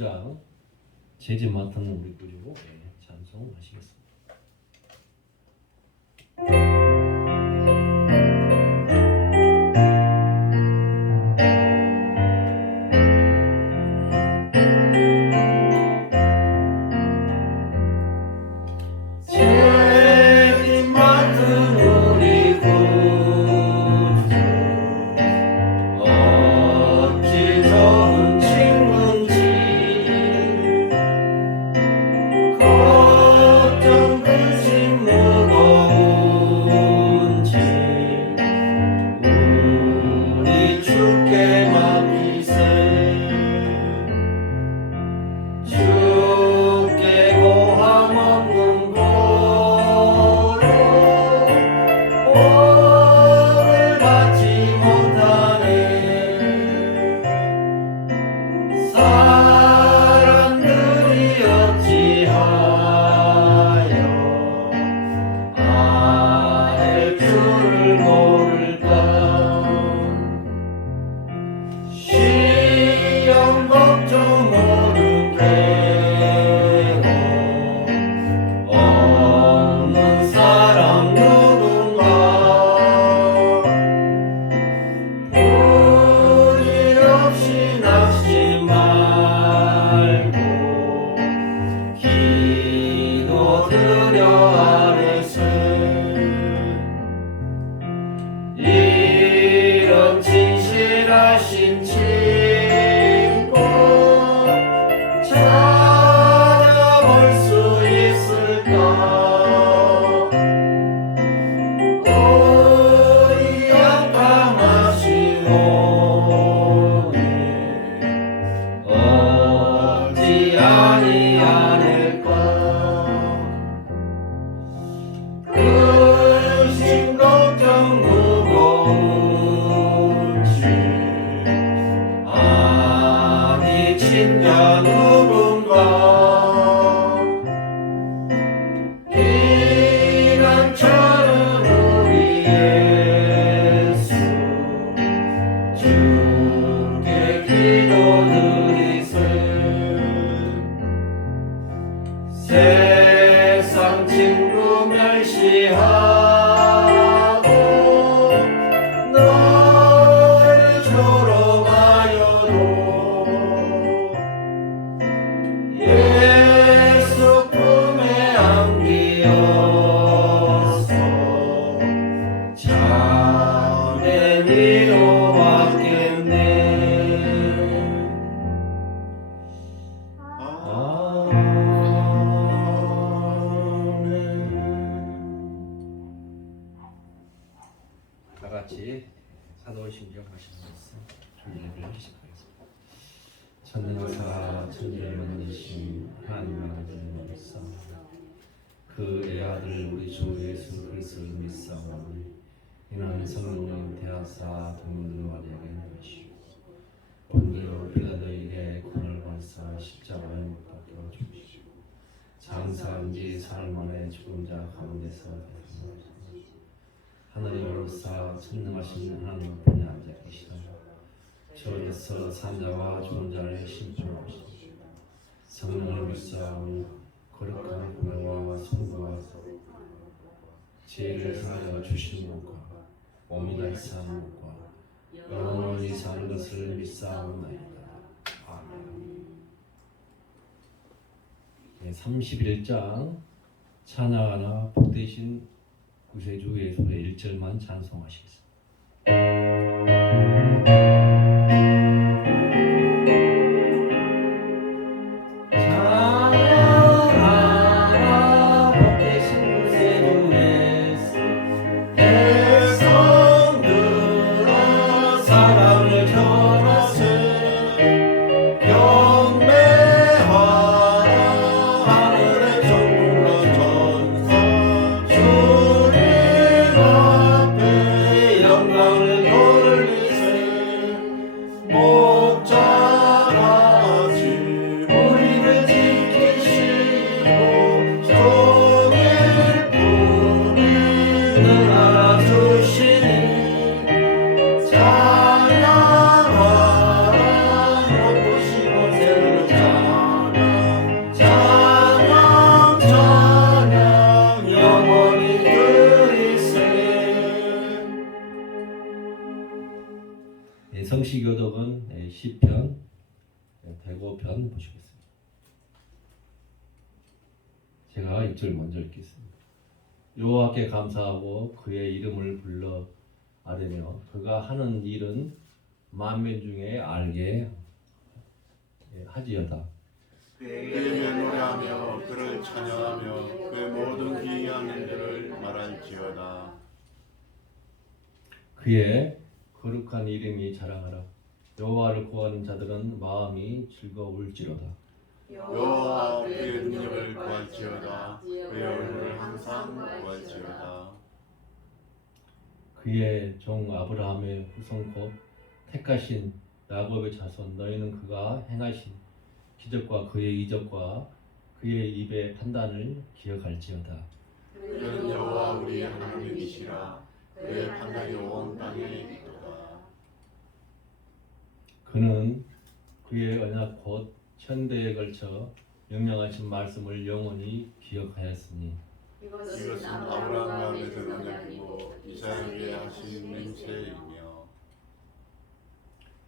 35장 제지 맡은 우리 구주 찬송하시겠습니다. 세상 친구 멸시하고 너를 조롱하여도 예수 품에 안기어서 참된 위로받겠네. 같이 사도신경 하시면서 준비를 시작하겠습니다. 천능사 천지를 만드신 하나님의 아들을 믿사오니 그의 아들 우리 주 예수 그리스도를 믿사오니 이는 성령님 대하사 동물들 마리아가 인도하시고 본디오 빌라도에게 권을 받사 십자가에 못 박혀 죽으시고 장사한 지 사흘 만에 죽은 자 가운데서 대성하시고 하늘이 열어사 천능하신 하나님 앞에 앉아 계시다. 저에서 산자와 죽은 자를 심판하시고 성령을 믿사오니 거룩한 구매와 성부와 지혜를 사하여 주신 것과 몸이 다이사하는 것과 영원히 사는 것을 믿사옵나이다. 아멘. 네, 31장 찬양하나 복되신 구세주 예수의 1절만 찬송하시겠습니다. 찬양하나 복되신 구세주 예수 백성들아 사랑을 전하세 경배하라 하늘의 전국과 전사 주님 앞에 영광을 성시교독은 시편, 대고편 보시겠습니다. 제가 1절 먼저 읽겠습니다. 여호와께 감사하고 그의 이름을 불러 아뢰며 그가 하는 일은 만민 중에 알게 하지어다. 그에게 노래하며 그를 찬양하며 그의 모든 기이한 일들을 말할지어다. 그의 거룩한 이름이 자랑하라. 여호와를 구하는 자들은 마음이 즐거울지로다. 여호와 그의 능력을 구할지어다. 그의 얼굴을 항상 구할지어다. 그의 종 아브라함의 후손 곧 택하신 야곱의 자손 너희는 그가 행하신 기적과 그의 이적과 그의 입의 판단을 기억할지어다. 그는 여호와 우리의 하나님이시라. 그의 판단이 온 땅에 있도다. 그는 그의 언약 곧 천대에 걸쳐 명령하신 말씀을 영원히 기억하였으니 이것은 아브라함과 맺은 언약이고 이삭에게 하신 맹세이며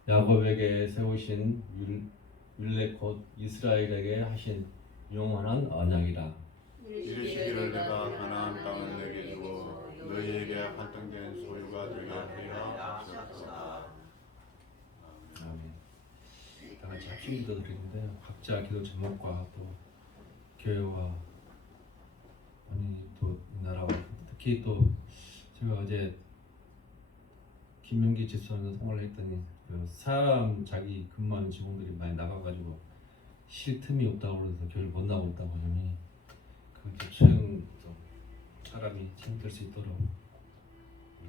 야곱에게 세우신 율례 곧 이스라엘에게 하신 영원한 언약이라. 이르시기를 내가 가나안 땅을 내게 주고 너희에게 할당된 소유가 되게 하리라 하셨도다. 아멘. 다 같이 합심 기도드리는데 각자 기도 제목과 또 교회와 아니 또 나라와 특히 또 제가 어제 김명기 집사님과 통화를 했더니 그 사람 자기 근무하는 직원들이 많이 나가가지고 쉴 틈이 없다고 그래서 교회를 못 나오고 있다고 하니 그 소형 사람이 힘들 수 있도록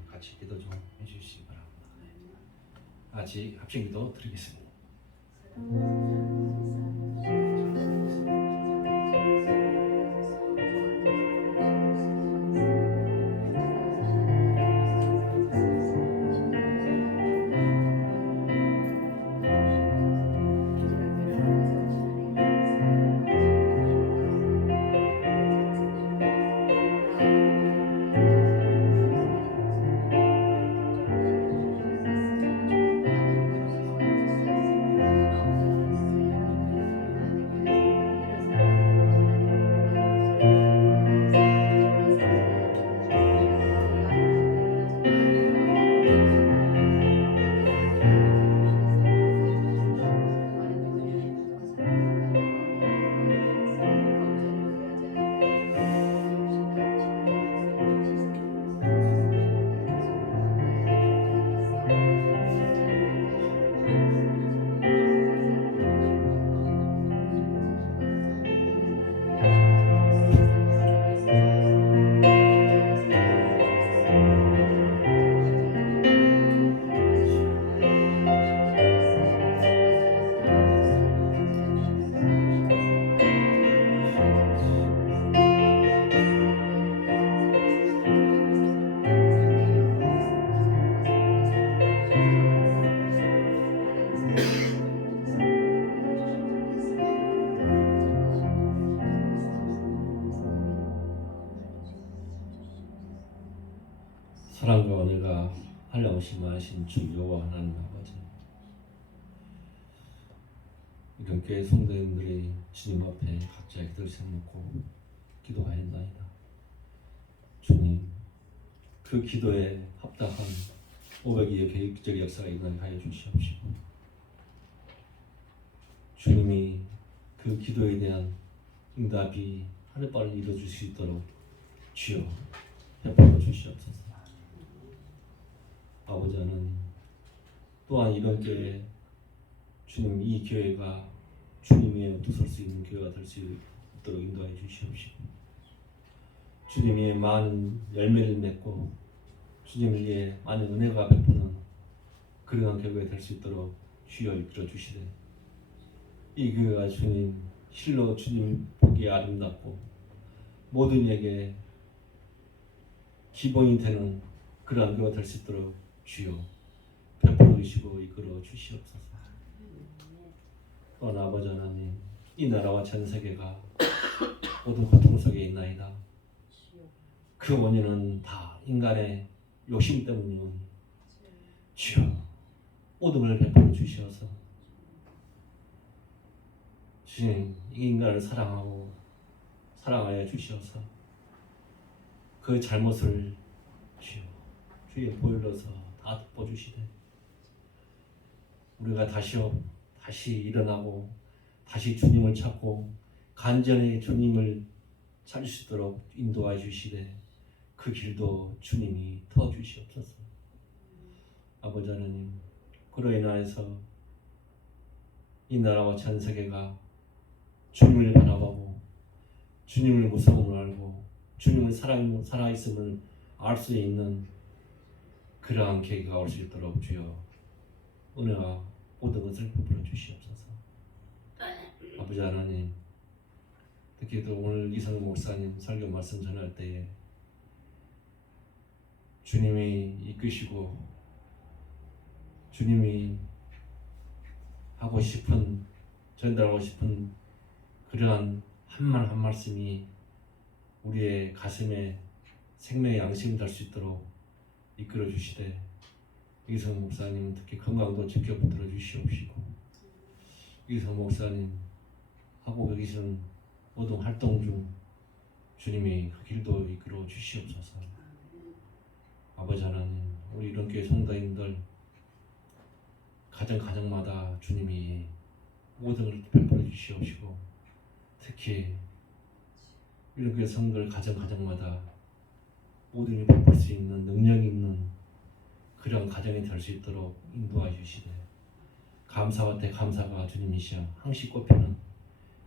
같이 기도 좀 해주시기 바랍니다. 같이 합심 기도 드리겠습니다. 사랑과 은혜가 한량심하신 주 여호와 하나님 아버지, 이런 교회 성도님들이 주님 앞에 각자 기도를 세워놓고 기도하였나이다. 주님, 그 기도에 합당한 500일의 계획적 역사가 일어나게 하여 주시옵시고, 주님이 그 기도에 대한 응답이 하늘바를 이루어줄 수 있도록 주여 베풀어 주시옵소서. 아버지 하나님, 또한 이번 교회 주님 이 교회가 주님의 두설 수 있는 교회가 될 수 있도록 인도해 주시옵시고, 주님의 많은 열매를 맺고 주님을 위해 많은 은혜가 베푸는 그러한 교회가 될 수 있도록 주여 이끌어 주시되, 이 교회가 주님 실로 주님 보기에 아름답고 모든 이에게 기본이 되는 그러한 교회가 될 수 있도록 주여 베풀어 주시고 이끌어 주시옵소서. 또한 아버지 하나님, 이 나라와 전 세계가 모든 고통 속에 있나이다. 그 원인은 다 인간의 욕심 때문이오니 주여 모든 걸 베풀어 주시어서 주님 이 인간을 사랑하여 주시어서 그 잘못을 주의 보혈로서 다 덮어주시되 우리가 다시 일어나고 다시 주님을 찾고 간절히 주님을 찾을 수 있도록 인도하여 주시되 그 길도 주님이 터 주시옵소서. 아버지 하나님, 그로 인하여서 이 나라와 전 세계가 주님을 바라보고 주님을 무서움을 알고 주님을 살아있음을 알 수 있는 그러한 계기가 올 수 있도록 주여 은혜와 모든 것을 베풀어 주시옵소서. 아버지 하나님, 특히도 오늘 이상 목사님 설교 말씀 전할 때에 주님이 이끄시고 주님이 하고 싶은 전달하고 싶은 그러한 한 말 한 말씀이 우리의 가슴에 생명의 양식이 될 수 있도록 이끌어 주시되 이성 목사님 특히 건강도 지켜 붙들어 주시옵시고 이성 목사님 하고 계시는 모든 활동 중 주님이 그 길도 이끌어 주시옵소서. 아버지 하나님, 우리 이런 교회 성도님들 가정마다 주님이 모든 걸 베풀어 주시옵시고 특히 이런 교회 성도들 가정마다 모든 걸 베풀 수 있는 능력이 있는 그런 가정이 될 수 있도록 인도하여 주시되 감사와 대감사가 주님이시여 항시 꼽히는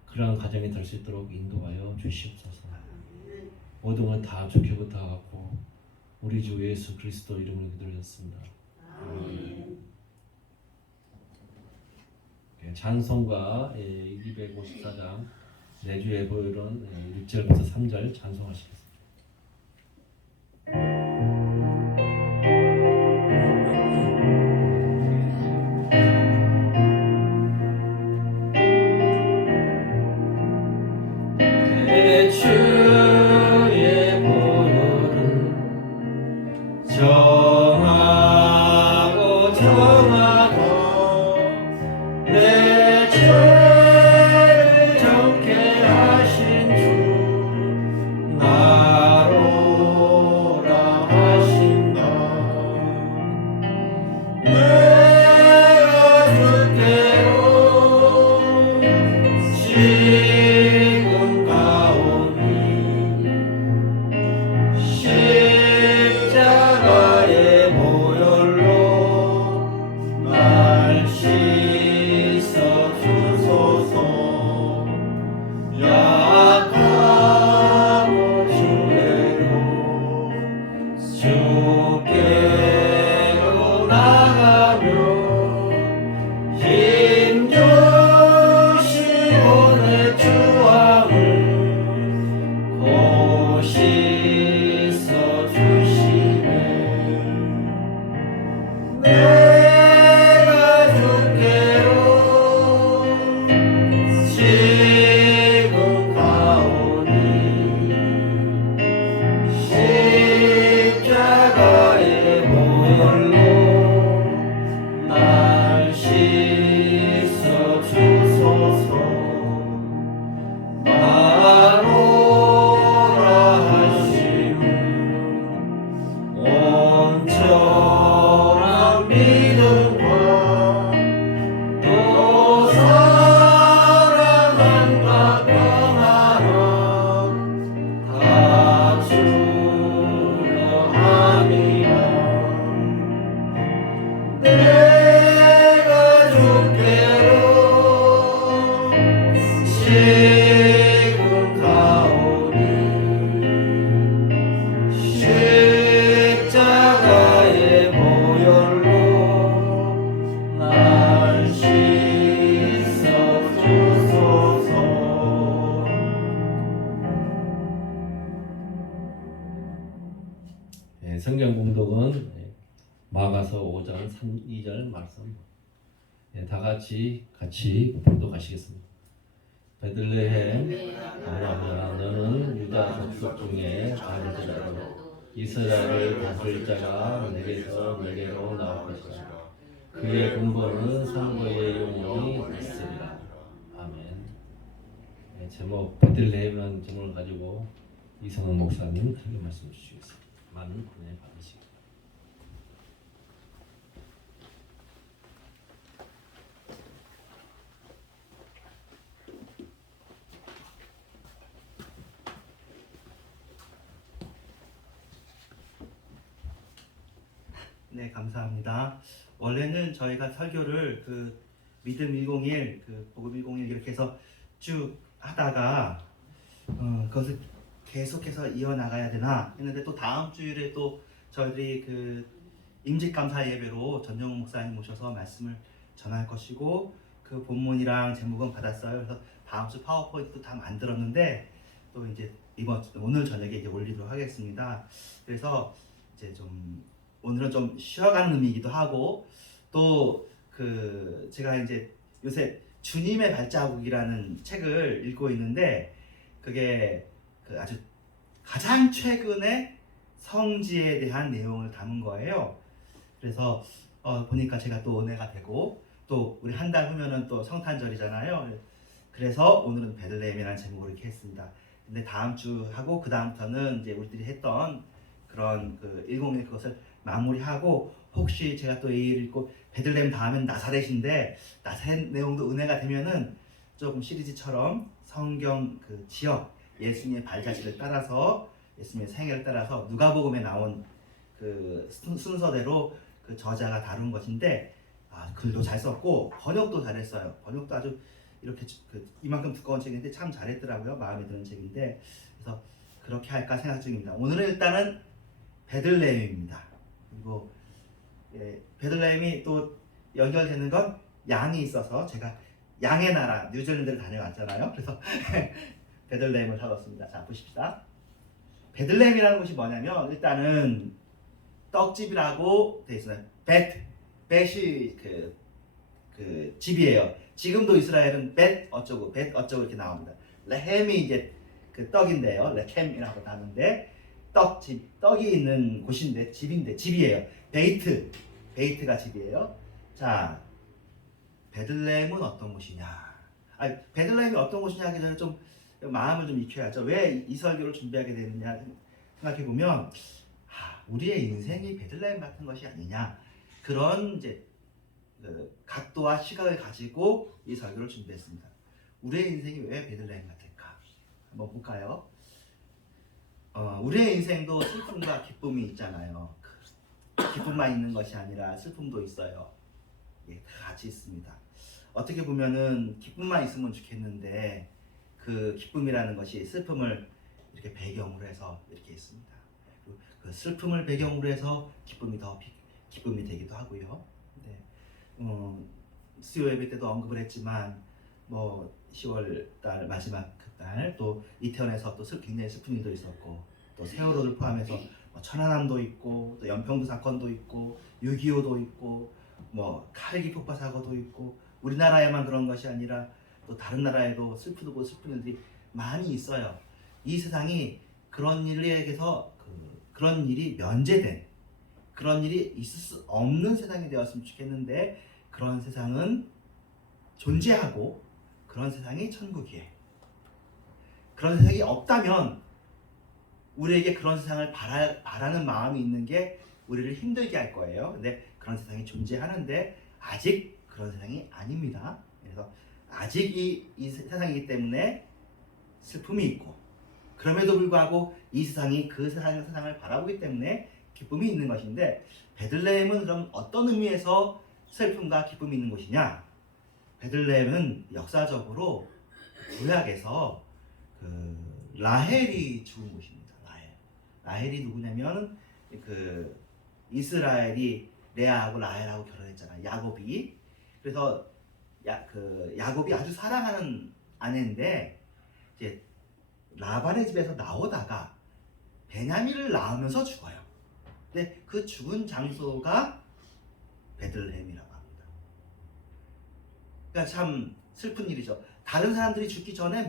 그러한 가정이 될 수 있도록 인도하여 주시옵소서. 모든 건 다 주께 부탁하고 우리 주 예수 그리스도 이름으로 기도드렸습니다. 찬송가 254장 내주의 보혈은 1절부터 3절 찬송하시겠습니다. 내 주의 보혈은 정하고 정하고 내 죄를 정케 하신 주 나로라 하신다. 내가 주께로 지금 가오니 십자가의 보혈로 날 씻어 주소서. 약하고 주의로 주께로 나가며 힘주시고 내 주함을 고시서 주시네. 내가 주께로 지금 가오니 십자가의 보혈로 날 씻어 주소서. 나로라 하심은 온전한 믿음과 또 사랑함과 평안함 다 주려 함이라. 내가 주께로 지금 가오니 십자가의 보혈로 날 씻어 주소서. 성경 공독은 마가서 5장 2절 말씀. 다 같이 봉독하시겠습니다. 베들레헴 아브라함아, 너는 유다 족속 중에 작을지라도 이스라엘을 다스릴 자가 내게서 내게로 나올 것이다. 그의 근본은 선거의 영원히 있으리라. 아멘. 네, 제목 베들레헴이라는 제목을 가지고 이성훈 목사님 설교 말씀 주시겠습니다. 많은 은혜 받으시기 바랍니다. 네, 감사합니다. 원래는 저희가 설교를 그 믿음 101, 그 복음 101 이렇게 해서 쭉 하다가 그것을 계속해서 이어나가야 되나 했는데 또 다음 주일에 또 저희들이 그 임직감사 예배로 전정훈 목사님 모셔서 말씀을 전할 것이고 그 본문이랑 제목은 받았어요. 그래서 다음 주 파워포인트도 다 만들었는데 또 이제 오늘 저녁에 이제 올리도록 하겠습니다. 그래서 이제 좀 오늘은 좀 쉬어가는 의미이기도 하고 또 그 제가 이제 요새 주님의 발자국이라는 책을 읽고 있는데 그게 그 아주 가장 최근에 성지에 대한 내용을 담은 거예요. 그래서 보니까 제가 또 은혜가 되고 또 우리 한 달 후면은 또 성탄절이잖아요. 그래서 오늘은 베들레헴이라는 제목으로 이렇게 했습니다. 근데 다음 주 하고 그 다음부터는 이제 우리들이 했던 그런 그 101 그것을 마무리하고 혹시 제가 또 이 읽고 베들레헴 다음엔 나사렛인데 나사렛 내용도 은혜가 되면은 조금 시리즈처럼 성경 그 지역 예수님의 발자취를 따라서 예수님의 생애를 따라서 누가복음에 나온 그 순서대로 그 저자가 다룬 것인데 글도 잘 썼고 번역도 잘했어요. 번역도 아주 이렇게 그 이만큼 두꺼운 책인데 참 잘했더라고요. 마음에 드는 책인데 그래서 그렇게 할까 생각 중입니다. 오늘은 일단은 베들레헴입니다. 그리고 베들레헴이 또 연결되는 건 양이 있어서 제가 양의 나라 뉴질랜드를 다녀왔잖아요. 그래서 베들레헴을 사봤습니다. 자 보십시다. 베들레헴이라는 곳이 뭐냐면 일단은 떡집이라고 되어 있어요. 벳이 그 집이에요. 지금도 이스라엘은 벳 어쩌고 이렇게 나옵니다. 레헴이 이제 그 떡인데요. 레켐이라고 하는데 떡집, 떡이 있는 곳인데 집이에요. 베이트가 집이에요. 자, 베들레헴은 어떤 곳이냐? 베들레헴이 어떤 곳이냐 하기 전에 좀 마음을 좀 익혀야죠. 왜 이 설교를 준비하게 되느냐 생각해 보면 우리의 인생이 베들레헴 같은 것이 아니냐 그런 이제 그 각도와 시각을 가지고 이 설교를 준비했습니다. 우리의 인생이 왜 베들레헴 같을까? 한번 볼까요? 우리의 인생도 슬픔과 기쁨이 있잖아요. 기쁨만 있는 것이 아니라 슬픔도 있어요. 예, 다 같이 있습니다. 어떻게 보면은 기쁨만 있으면 좋겠는데 그 기쁨이라는 것이 슬픔을 이렇게 배경으로 해서 이렇게 있습니다. 그 슬픔을 배경으로 해서 기쁨이 되기도 하고요. 네. 수요 예배 때도 언급을 했지만 뭐 10월 달 마지막 그달 또 이태원에서 또 굉장히 슬픈 일도 있었고 또 세월호를 포함해서 뭐 천안함도 있고 또 연평도 사건도 있고 6.25도 있고 뭐 칼기 폭파 사고도 있고 우리나라에만 그런 것이 아니라 또 다른 나라에도 슬픈 일들이 많이 있어요. 이 세상이 그런 일에게서 그런 일이 면제된 그런 일이 있을 수 없는 세상이 되었으면 좋겠는데 그런 세상은 존재하고 그런 세상이 천국이에요. 그런 세상이 없다면 우리에게 그런 세상을 바라는 마음이 있는 게 우리를 힘들게 할 거예요. 근데 그런 세상이 존재하는데 아직 그런 세상이 아닙니다. 그래서 아직 이 세상이기 때문에 슬픔이 있고 그럼에도 불구하고 이 세상이 그 세상을 바라보기 때문에 기쁨이 있는 것인데 베들레헴은 그럼 어떤 의미에서 슬픔과 기쁨이 있는 곳이냐? 베들레헴은 역사적으로 구약에서 그 라헬이 죽은 곳입니다. 라헬이 누구냐면 그 이스라엘이 레아하고 라헬하고 결혼했잖아요. 야곱이. 그래서 야곱이 아주 사랑하는 아내인데 이제 라반의 집에서 나오다가 베냐민을 낳으면서 죽어요. 근데 그 죽은 장소가 베들레헴이라고 합니다. 그러니까 참 슬픈 일이죠. 다른 사람들이 죽기 전에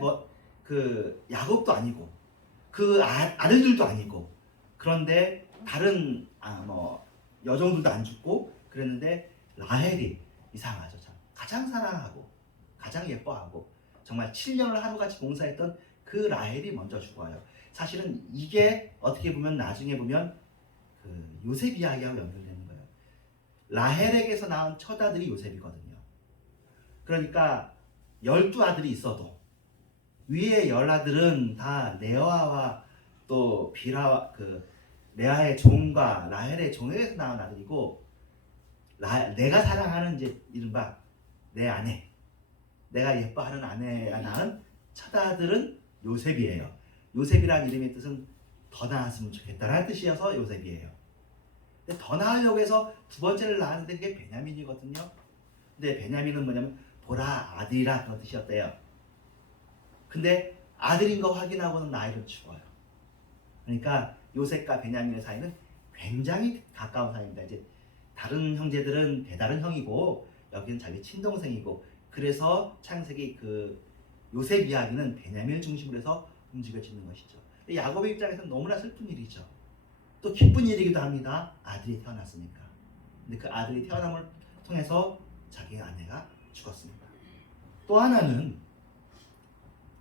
그 야곱도 아니고 그 아들들도 아니고 그런데 다른 여종들도 안 죽고 그랬는데 라헬이 이상하죠. 참. 가장 사랑하고 가장 예뻐하고 정말 7년을 하루같이 봉사했던 그 라헬이 먼저 죽어요. 사실은 이게 어떻게 보면 나중에 보면 그 요셉 이야기하고 연결되는 거예요. 라헬에게서 낳은 첫 아들이 요셉이거든요. 그러니까 12아들이 있어도 위에 10아들은 다 레아와 또 빌하와 그 레아의 종과 라헬의 종에게서 낳은 아들이고 내가 사랑하는 이제 이른바 내 아내, 내가 예뻐하는 아내가 낳은 첫 아들은 요셉이에요. 요셉이라는 이름의 뜻은 더 낳았으면 좋겠다라는 뜻이어서 요셉이에요. 근데 더 낳으려고 해서 두 번째를 낳았는데 그게 베냐민이거든요. 근데 베냐민은 뭐냐면 보라 아들이라 그런 뜻이었대요. 근데 아들인 거 확인하고는 나이를 죽어요. 그러니까 요셉과 베냐민의 사이는 굉장히 가까운 사이입니다. 이제 다른 형제들은 배다른 형이고 여기는 자기 친동생이고 그래서 창세기 그 요셉 이야기는 베냐민을 중심으로 해서 움직여지는 것이죠. 야곱의 입장에서는 너무나 슬픈 일이죠. 또 기쁜 일이기도 합니다. 아들이 태어났으니까. 근데 그 아들이 태어남을 통해서 자기 아내가 죽었습니다. 또 하나는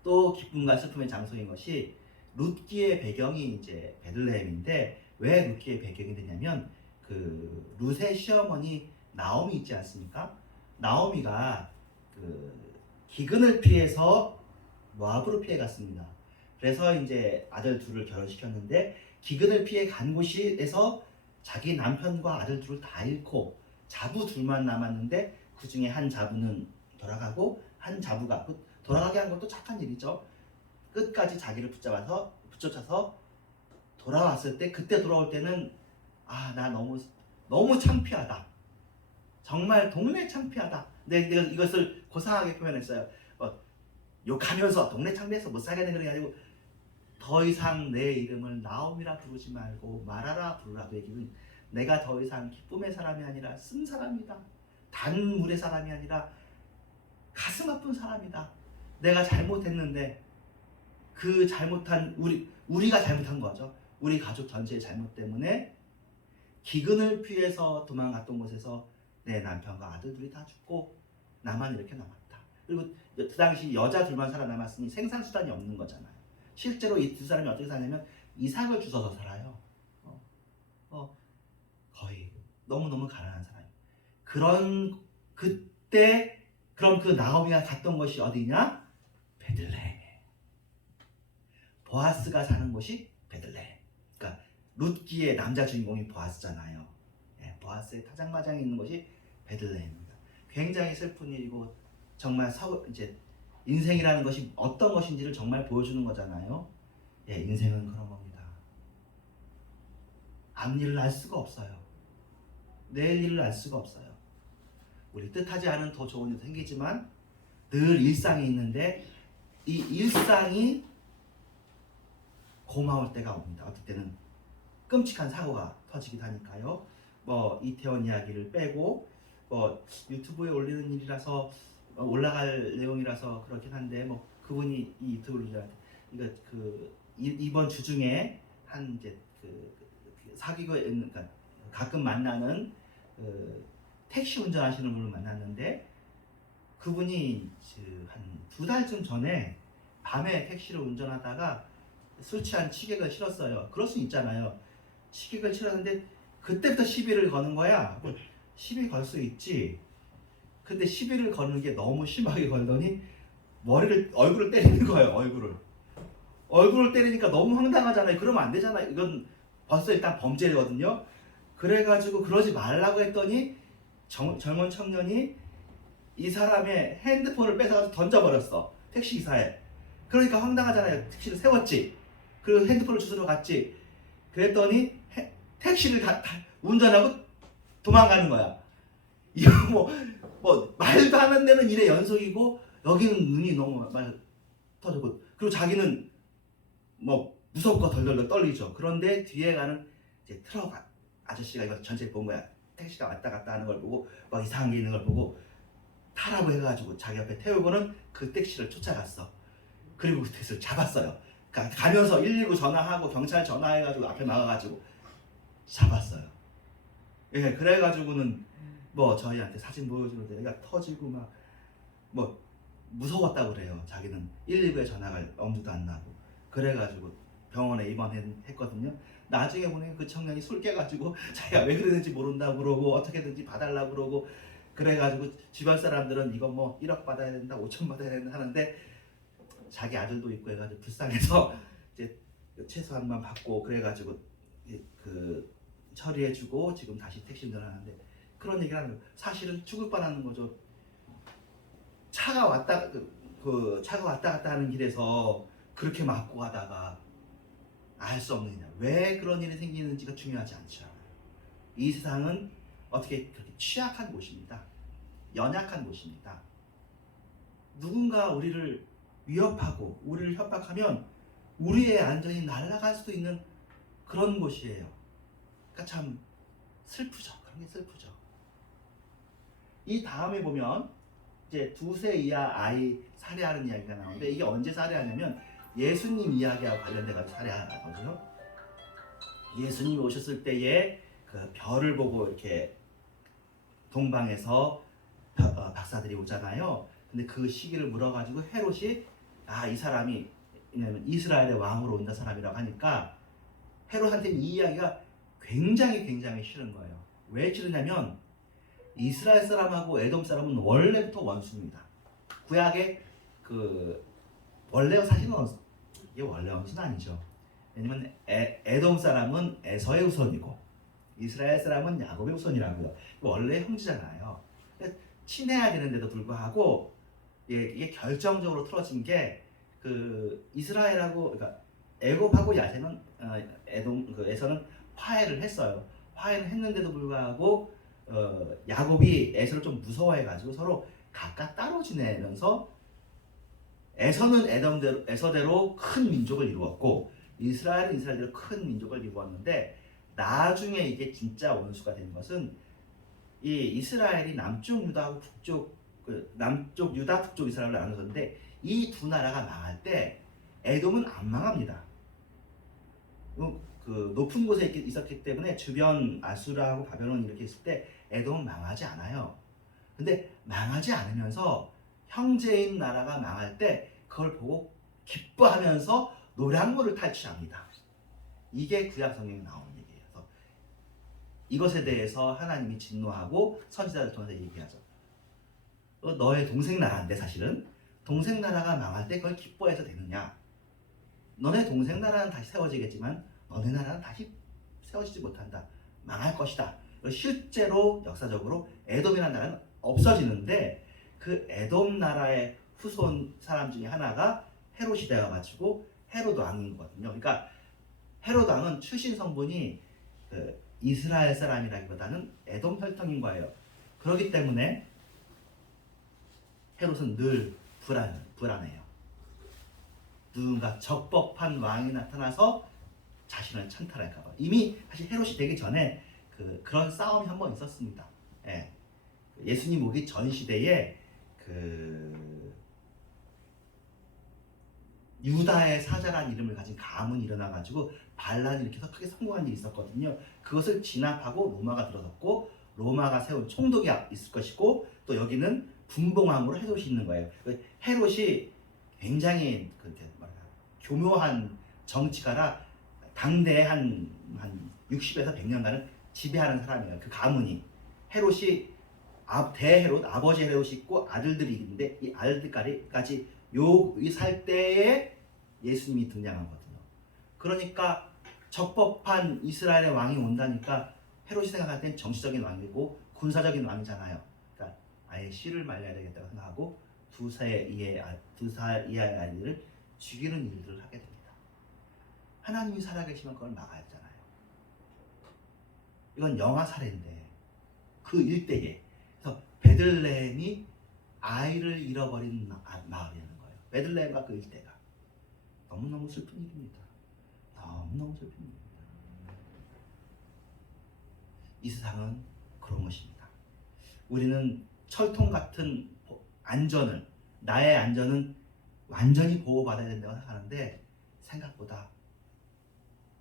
또 기쁨과 슬픔의 장소인 것이 룻기의 배경이 이제 베들레헴인데 왜 룻기의 배경이 되냐면 그 룻의 시어머니 나오미 있지 않습니까? 나오미가 그 기근을 피해서 모압으로 피해 갔습니다. 그래서 이제 아들 둘을 결혼시켰는데 기근을 피해 간 곳에서 자기 남편과 아들 둘을 다 잃고 자부 둘만 남았는데 그 중에 한 자부는 돌아가고 한 자부가 돌아가게 한 것도 착한 일이죠. 끝까지 자기를 붙여쳐서 돌아왔을 때 그때 돌아올 때는 나 너무 창피하다. 정말 동네 창피하다. 내가 이것을 고상하게 표현했어요. 욕하면서 동네 창피해서 못 살겠는 그런 게 아니고 더 이상 내 이름을 나옴이라 부르지 말고 말하라 부르라. 그 얘기는 내가 더 이상 기쁨의 사람이 아니라 쓴 사람이다. 단물의 사람이 아니라 가슴 아픈 사람이다. 내가 잘못했는데 그 잘못한 우리가 잘못한 거죠. 우리 가족 전체의 잘못 때문에 기근을 피해서 도망갔던 곳에서 내 남편과 아들 둘이 다 죽고 나만 이렇게 남았다. 그리고 그 당시 여자 둘만 살아남았으니 생산수단이 없는 거잖아요. 실제로 이 두 사람이 어떻게 사냐면 이삭을 주워서 살아요. 거의 너무너무 가난한 사람. 그럼 그 나오미가 갔던 곳이 어디냐? 베들레헴. 보아스가 사는 곳이 베들레헴. 그러니까 룻기의 남자 주인공이 보아스잖아요. 보아스의 타작마장에 있는 곳이 베들레헴입니다. 굉장히 슬픈 일이고 정말 이제 인생이라는 것이 어떤 것인지를 정말 보여주는 거잖아요. 인생은 그런 겁니다. 앞일을 알 수가 없어요. 내일 일을 알 수가 없어요. 우리 뜻하지 않은 더 좋은 일도 생기지만 늘 일상이 있는데 이 일상이 고마울 때가 옵니다. 어떨 때는 끔찍한 사고가 터지기도 하니까요. 이태원 이야기를 빼고 유튜브에 올리는 일이라서 올라갈 내용이라서 그렇긴 한데 그분이 이 유튜브를 이번 주 중에 한 이제 사귀고 그러니까 가끔 만나는 택시 운전하시는 분을 만났는데 그분이 한 2달쯤 전에 밤에 택시를 운전하다가 술 취한 취객을 실었어요. 그럴 수 있잖아요. 취객을 실었는데 그때부터 시비를 거는 거야. 시비 걸 수 있지. 근데 시비를 거는 게 너무 심하게 걸더니 얼굴을 때리는 거예요. 얼굴을 때리니까 너무 황당하잖아요. 그러면 안 되잖아요. 이건 벌써 일단 범죄거든요. 그래가지고 그러지 말라고 했더니 젊은 청년이 이 사람의 핸드폰을 뺏어가지고 던져버렸어. 택시기사에. 그러니까 황당하잖아요. 택시를 세웠지. 그리고 핸드폰을 주스러 갔지. 그랬더니 택시를 운전하고 도망가는 거야. 이거 말도 안 하는 데는 일의 연속이고 여기는 눈이 너무 터지고 그리고 자기는 무섭고 덜덜 떨리죠. 그런데 뒤에 가는 이제 트럭 아저씨가 이거 전체를 본 거야. 택시가 왔다 갔다 하는 걸 보고 이상한 게 있는 걸 보고 타라고 해가지고 자기 옆에 태우고는 그 택시를 쫓아갔어. 그리고 그 택시를 잡았어요. 가면서 119 전화하고 경찰 전화해가지고 앞에 막아가지고 잡았어요. 그래가지고는 뭐 저희한테 사진 보여주는데 애가 터지고 막 뭐 무서웠다고 그래요. 자기는 119에 전화가 엄두도 안 나고 그래가지고 병원에 입원했거든요. 나중에 보니 그 청년이 술 깨가지고 자기가 왜 그랬는지 모른다고 그러고 어떻게든지 봐달라고 그러고 그래가지고 주변 사람들은 이거 뭐 1억 받아야 된다 5천 받아야 된다 하는데 자기 아들도 있고 해가지고 불쌍해서 이제 최소한만 받고 그래가지고 그 처리해주고 지금 다시 택시 운전하는데 그런 얘기를 하는 거예요. 사실은 죽을 뻔하는 거죠. 차가 왔다 차가 왔다 갔다 하는 길에서 그렇게 맞고 가다가 알 수 없느냐 왜 그런 일이 생기는지가 중요하지 않잖아요. 이 세상은 어떻게 그렇게 취약한 곳입니다. 연약한 곳입니다. 누군가 우리를 위협하고 우리를 협박하면 우리의 안전이 날아갈 수도 있는 그런 곳이에요. 그러니까 참 슬프죠. 그런 게 슬프죠. 이 다음에 보면 이제 2세 이하 아이 살해하는 이야기가 나오는데 이게 언제 살해하냐면 예수님 이야기와 관련돼서 살해하거든요. 예수님이 오셨을 때에 그 별을 보고 이렇게 동방에서 박사들이 오잖아요. 근데 그 시기를 물어가지고 헤롯이 이 사람이 왜냐면 이스라엘의 왕으로 온다 사람이라고 하니까 헤롯한테 이 이야기가 굉장히 싫은 거예요. 왜 싫으냐면 이스라엘 사람하고 에돔 사람은 원래부터 원수입니다. 구약의 그 원래 사실은 이게 원래 원수는 아니죠. 왜냐면 에돔 사람은 에서의 후손이고 이스라엘 사람은 야곱의 후손이라고요. 원래 형제잖아요. 친해야 되는데도 불구하고 이게 결정적으로 틀어진 게 그 이스라엘하고 그러니까 애굽하고 야세는 에돔 그 에서는 화해를 했어요. 화해를 했는데도 불구하고 야곱이 에서를 좀 무서워해가지고 서로 각각 따로 지내면서 에서는 에서대로 큰 민족을 이루었고 이스라엘은 이스라엘대로 큰 민족을 이루었는데 나중에 이게 진짜 원수가 된 것은 이 이스라엘이 남쪽 유다하고 남쪽 유다 북쪽 이스라엘을 나누었는데 이 두 나라가 망할 때 에돔은 안 망합니다. 그 높은 곳에 있었기 때문에 주변 아수라하고 바벨론 이렇게 있을 때 에돔은 망하지 않아요. 근데 망하지 않으면서 형제인 나라가 망할 때 그걸 보고 기뻐하면서 노량물을 탈취합니다. 이게 구약 성경에 나오는 얘기예요. 그래서 이것에 대해서 하나님이 진노하고 선지자를 통해서 얘기하죠. 너의 동생 나라인데 사실은 동생 나라가 망할 때 그걸 기뻐해서 되느냐? 너네 동생 나라는 다시 세워지겠지만 너네 나라는 다시 세워지지 못한다. 망할 것이다. 실제로 역사적으로 에돔이라는 나라는 없어지는데 그 에돔 나라의 후손 사람 중에 하나가 헤롯이 되어가지고 헤롯 왕이거든요. 그러니까 헤롯 왕은 출신 성분이 이스라엘 사람이라기보다는 에돔 혈통인 거예요. 그렇기 때문에 헤롯은 늘 불안해요. 누군가 적법한 왕이 나타나서 자신을 찬탈할까봐. 이미 사실 헤롯이 되기 전에 그런 싸움이 한 번 있었습니다. 예. 예수님 오기 전 시대에 유다의 사자라는 이름을 가진 가문이 일어나가지고 반란을 일으켜서 크게 성공한 일이 있었거든요. 그것을 진압하고 로마가 들어섰고 로마가 세운 총독이 있을 것이고 또 여기는 분봉왕으로 헤롯이 있는 거예요. 헤롯이 굉장히 교묘한 정치가라 당대에 한 60에서 100년간을 지배하는 사람이에요. 그 가문이. 헤롯이 대헤롯, 아버지 헤롯이 있고 아들들이 있는데 이 아들들까지 이 살 때에 예수님이 등장하거든요. 그러니까 적법한 이스라엘의 왕이 온다니까 헤롯이 생각할 땐 정치적인 왕이고 군사적인 왕이잖아요. 그러니까 아예 씨를 말려야 되겠다고 생각하고 2살 이하의 아이들을 죽이는 일들을 하게 됩니다. 하나님이 살아계시면 그걸 막아야 되잖아요. 이건 영아 살해인데 그 일대에 그래서 베들레헴이 아이를 잃어버린 마을이라는 거예요. 베들레헴과 그 일대가 너무너무 슬픈 일입니다. 너무너무 슬픈 일입니다. 이 세상은 그런 것입니다. 우리는 철통 같은 안전을 나의 안전은 완전히 보호받아야 된다고 생각하는데 생각보다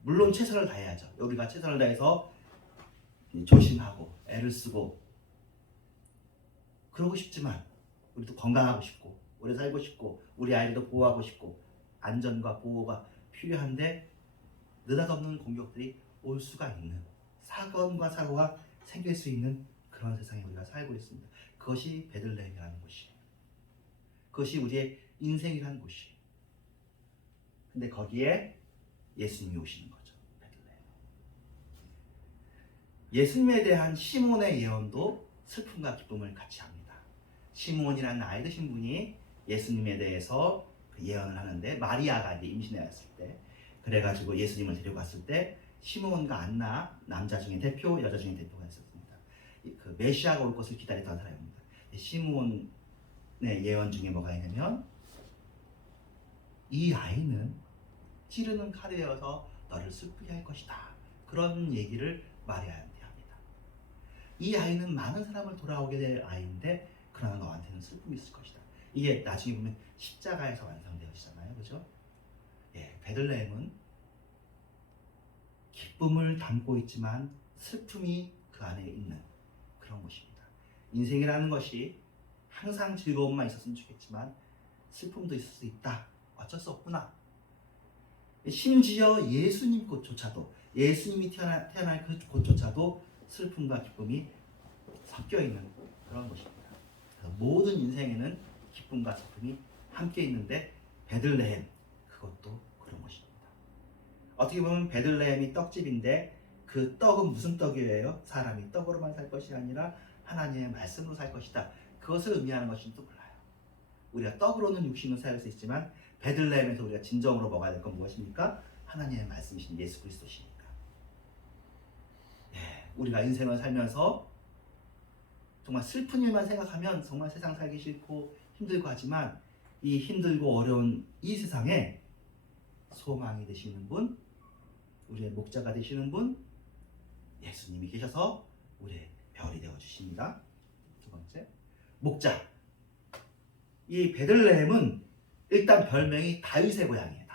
물론 최선을 다해야죠. 우리가 최선을 다해서 조심하고 애를 쓰고 그러고 싶지만 우리도 건강하고 싶고 오래 살고 싶고 우리 아이들도 보호하고 싶고 안전과 보호가 필요한데 느닷없는 공격들이 올 수가 있는 사건과 사고가 생길 수 있는 그런 세상에 우리가 살고 있습니다. 그것이 베들레헴이라는 곳이에요. 그것이 우리의 인생이라는 곳이에요. 근데 거기에 예수님이 오시는 거죠. 베들레헴. 예수님에 대한 시몬의 예언도 슬픔과 기쁨을 같이 합니다. 시몬이라는 나이 드신 분이 예수님에 대해서 예언을 하는데 마리아가 이제 임신하였을 때 그래가지고 예수님을 데리고 갔을 때 시몬과 안나 남자 중에 대표 여자 중에 대표가 있었습니다. 그 메시아가 올 것을 기다렸던 사람입니다. 시몬의 예언 중에 뭐가 있냐면 이 아이는 찌르는 칼이 되어서 너를 슬프게 할 것이다. 그런 얘기를 마리아한테 합니다. 이 아이는 많은 사람을 돌아오게 될 아이인데 그러나 너한테는 슬픔이 있을 것이다. 이게 나중에 보면 십자가에서 완성되어지잖아요. 그죠? 예, 베들레헴은 기쁨을 담고 있지만 슬픔이 그 안에 있는 그런 곳입니다. 인생이라는 것이 항상 즐거움만 있었으면 좋겠지만 슬픔도 있을 수 있다. 어쩔 수 없구나. 심지어 예수님 곳조차도 예수님이 태어날 그 곳조차도 슬픔과 기쁨이 섞여 있는 그런 것입니다. 모든 인생에는 기쁨과 슬픔이 함께 있는데 베들레헴 그것도 그런 것입니다. 어떻게 보면 베들레헴이 떡집인데 그 떡은 무슨 떡이에요? 사람이 떡으로만 살 것이 아니라 하나님의 말씀으로 살 것이다. 그것을 의미하는 것인지도 몰라요. 우리가 떡으로는 육신을 살 수 있지만 베들레헴에서 우리가 진정으로 먹어야 될 건 무엇입니까? 하나님의 말씀이신 예수 그리스도시니까. 예, 우리가 인생을 살면서 정말 슬픈 일만 생각하면 정말 세상 살기 싫고 힘들고 하지만 이 힘들고 어려운 이 세상에 소망이 되시는 분, 우리의 목자가 되시는 분, 예수님이 계셔서 우리의 별이 되어 주십니다. 두 번째, 목자. 이 베들레헴은 일단 별명이 다윗의 고향이에요.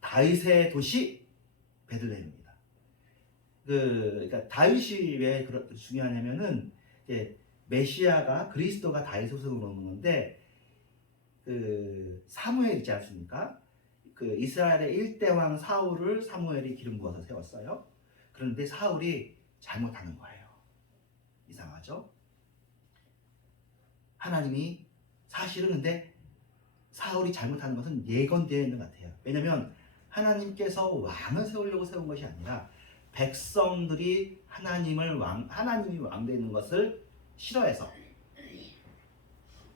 다윗의 도시 베들레헴입니다. 그러니까 다윗이 왜 중요하냐면은 메시아가 그리스도가 다윗의 후손으로 오는 건데 그 사무엘 있지 않습니까? 그 이스라엘의 1대 왕 사울을 사무엘이 기름 부어서 세웠어요. 그런데 사울이 잘못하는 거예요. 이상하죠? 하나님이 사실은 근데 사울이 잘못하는 것은 예건되어 있는 것 같아요. 왜냐하면 하나님께서 왕을 세우려고 세운 것이 아니라 백성들이 하나님이 왕 되는 것을 싫어해서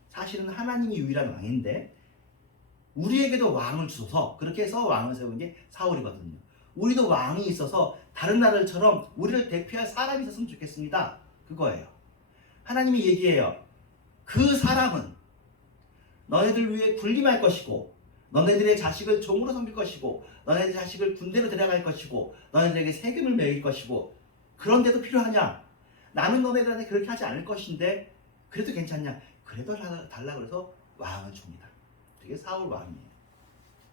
사실은 하나님이 유일한 왕인데 우리에게도 왕을 주소서 그렇게 해서 왕을 세운 게 사울이거든요. 우리도 왕이 있어서 다른 나라들처럼 우리를 대표할 사람이 있었으면 좋겠습니다. 그거예요. 하나님이 얘기해요. 그 사람은 너네들 위해 군림할 것이고 너네들의 자식을 종으로 섬길 것이고 너네들의 자식을 군대로 데려갈 것이고 너네들에게 세금을 매길 것이고 그런데도 필요하냐? 나는 너네들한테 그렇게 하지 않을 것인데 그래도 괜찮냐? 그래도 달라 그래서 왕을 줍니다. 그게 사울 왕이에요.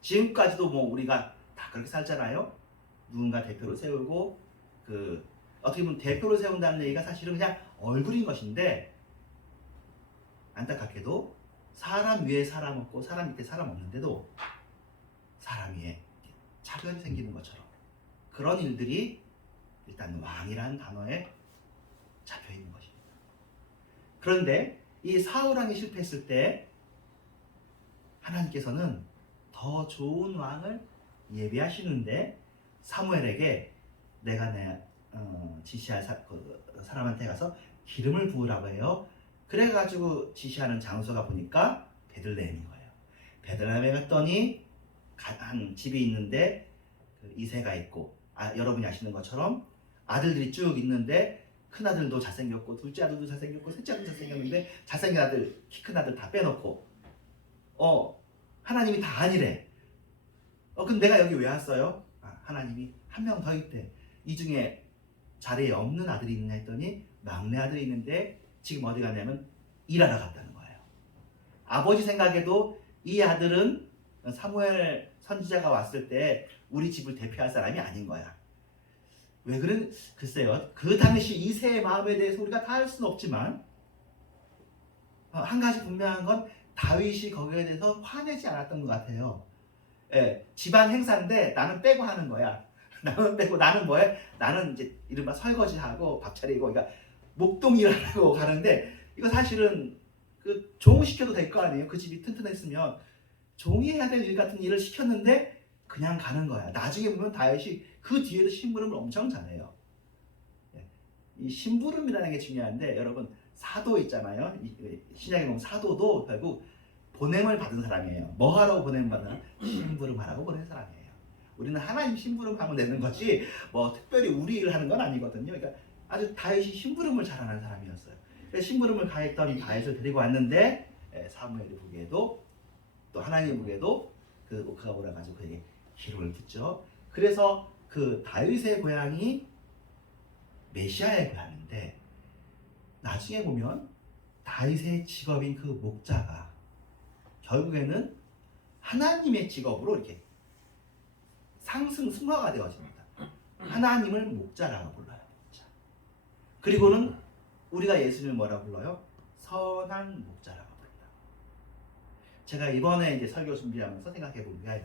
지금까지도 뭐 우리가 다 그렇게 살잖아요. 누군가 대표로 세우고 어떻게 보면 대표로 세운다는 얘기가 사실은 그냥 얼굴인 것인데 안타깝게도 사람 위에 사람 없고 사람 밑에 사람 없는데도 사람 위에 차별이 생기는 것처럼 그런 일들이 일단 왕이라는 단어에 잡혀 있는 것입니다. 그런데 이 사울왕이 실패했을 때 하나님께서는 더 좋은 왕을 예비하시는데 사무엘에게 내가 지시할 사람한테 가서 기름을 부으라고 해요. 그래가지고 지시하는 장소가 보니까 베들레헴인 거예요. 베들레헴에 갔더니 한 집이 있는데 이새가 있고 여러분이 아시는 것처럼 아들들이 쭉 있는데 큰아들도 잘생겼고 둘째 아들도 잘생겼고 셋째 아들도 잘생겼는데 잘생긴 아들, 키 큰 아들 다 빼놓고 하나님이 다 아니래. 그럼 내가 여기 왜 왔어요? 하나님이 한 명 더 있대. 이 중에 자리에 없는 아들이 있느냐 했더니 막내 아들이 있는데 지금 어디 갔냐면 일하러 갔다는 거예요. 아버지 생각에도 이 아들은 사무엘 선지자가 왔을 때 우리 집을 대표할 사람이 아닌 거야. 왜 그런 글쎄요. 그 당시 이새의 마음에 대해서 우리가 다 알 수는 없지만 한 가지 분명한 건 다윗이 거기에 대해서 화내지 않았던 것 같아요. 예, 집안 행사인데 나는 빼고 하는 거야. 나는 빼고 나는 뭐해? 나는 이제 이른바 설거지하고 밥 차리고 그러니까 목동일하고 가는데 이거 사실은 그 종시켜도 될 거 아니에요. 그 집이 튼튼했으면 종이 해야 될 일 같은 일을 시켰는데 그냥 가는 거야. 나중에 보면 다윗이 그 뒤에도 심부름을 엄청 잘해요. 이 심부름이라는 게 중요한데 여러분 사도 있잖아요. 신약에 보면 사도도 결국 보냄을 받은 사람이에요. 뭐 하라고 보냄을 받는? 심부름하라고 보낸 사람이에요. 우리는 하나님 심부름하면 되는 거지 뭐 특별히 우리 일을 하는 건 아니거든요. 그러니까 아주 다윗이 심부름을 잘하는 사람이었어요. 그래서 심부름을 가했던 다윗을 데리고 왔는데 사무엘이 보기에도 또 하나님 보기에도 그가 몰아가지고 그에게 기록을 듣죠. 그래서 그 다윗의 고향이 메시아의 고향인데 나중에 보면 다윗의 직업인 그 목자가 결국에는 하나님의 직업으로 이렇게 승화가 되어집니다. 하나님을 목자라고 불러요. 목자. 그리고는 우리가 예수님을 뭐라고 불러요? 선한 목자라고 불러요. 제가 이번에 이제 설교 준비하면서 생각해 보니까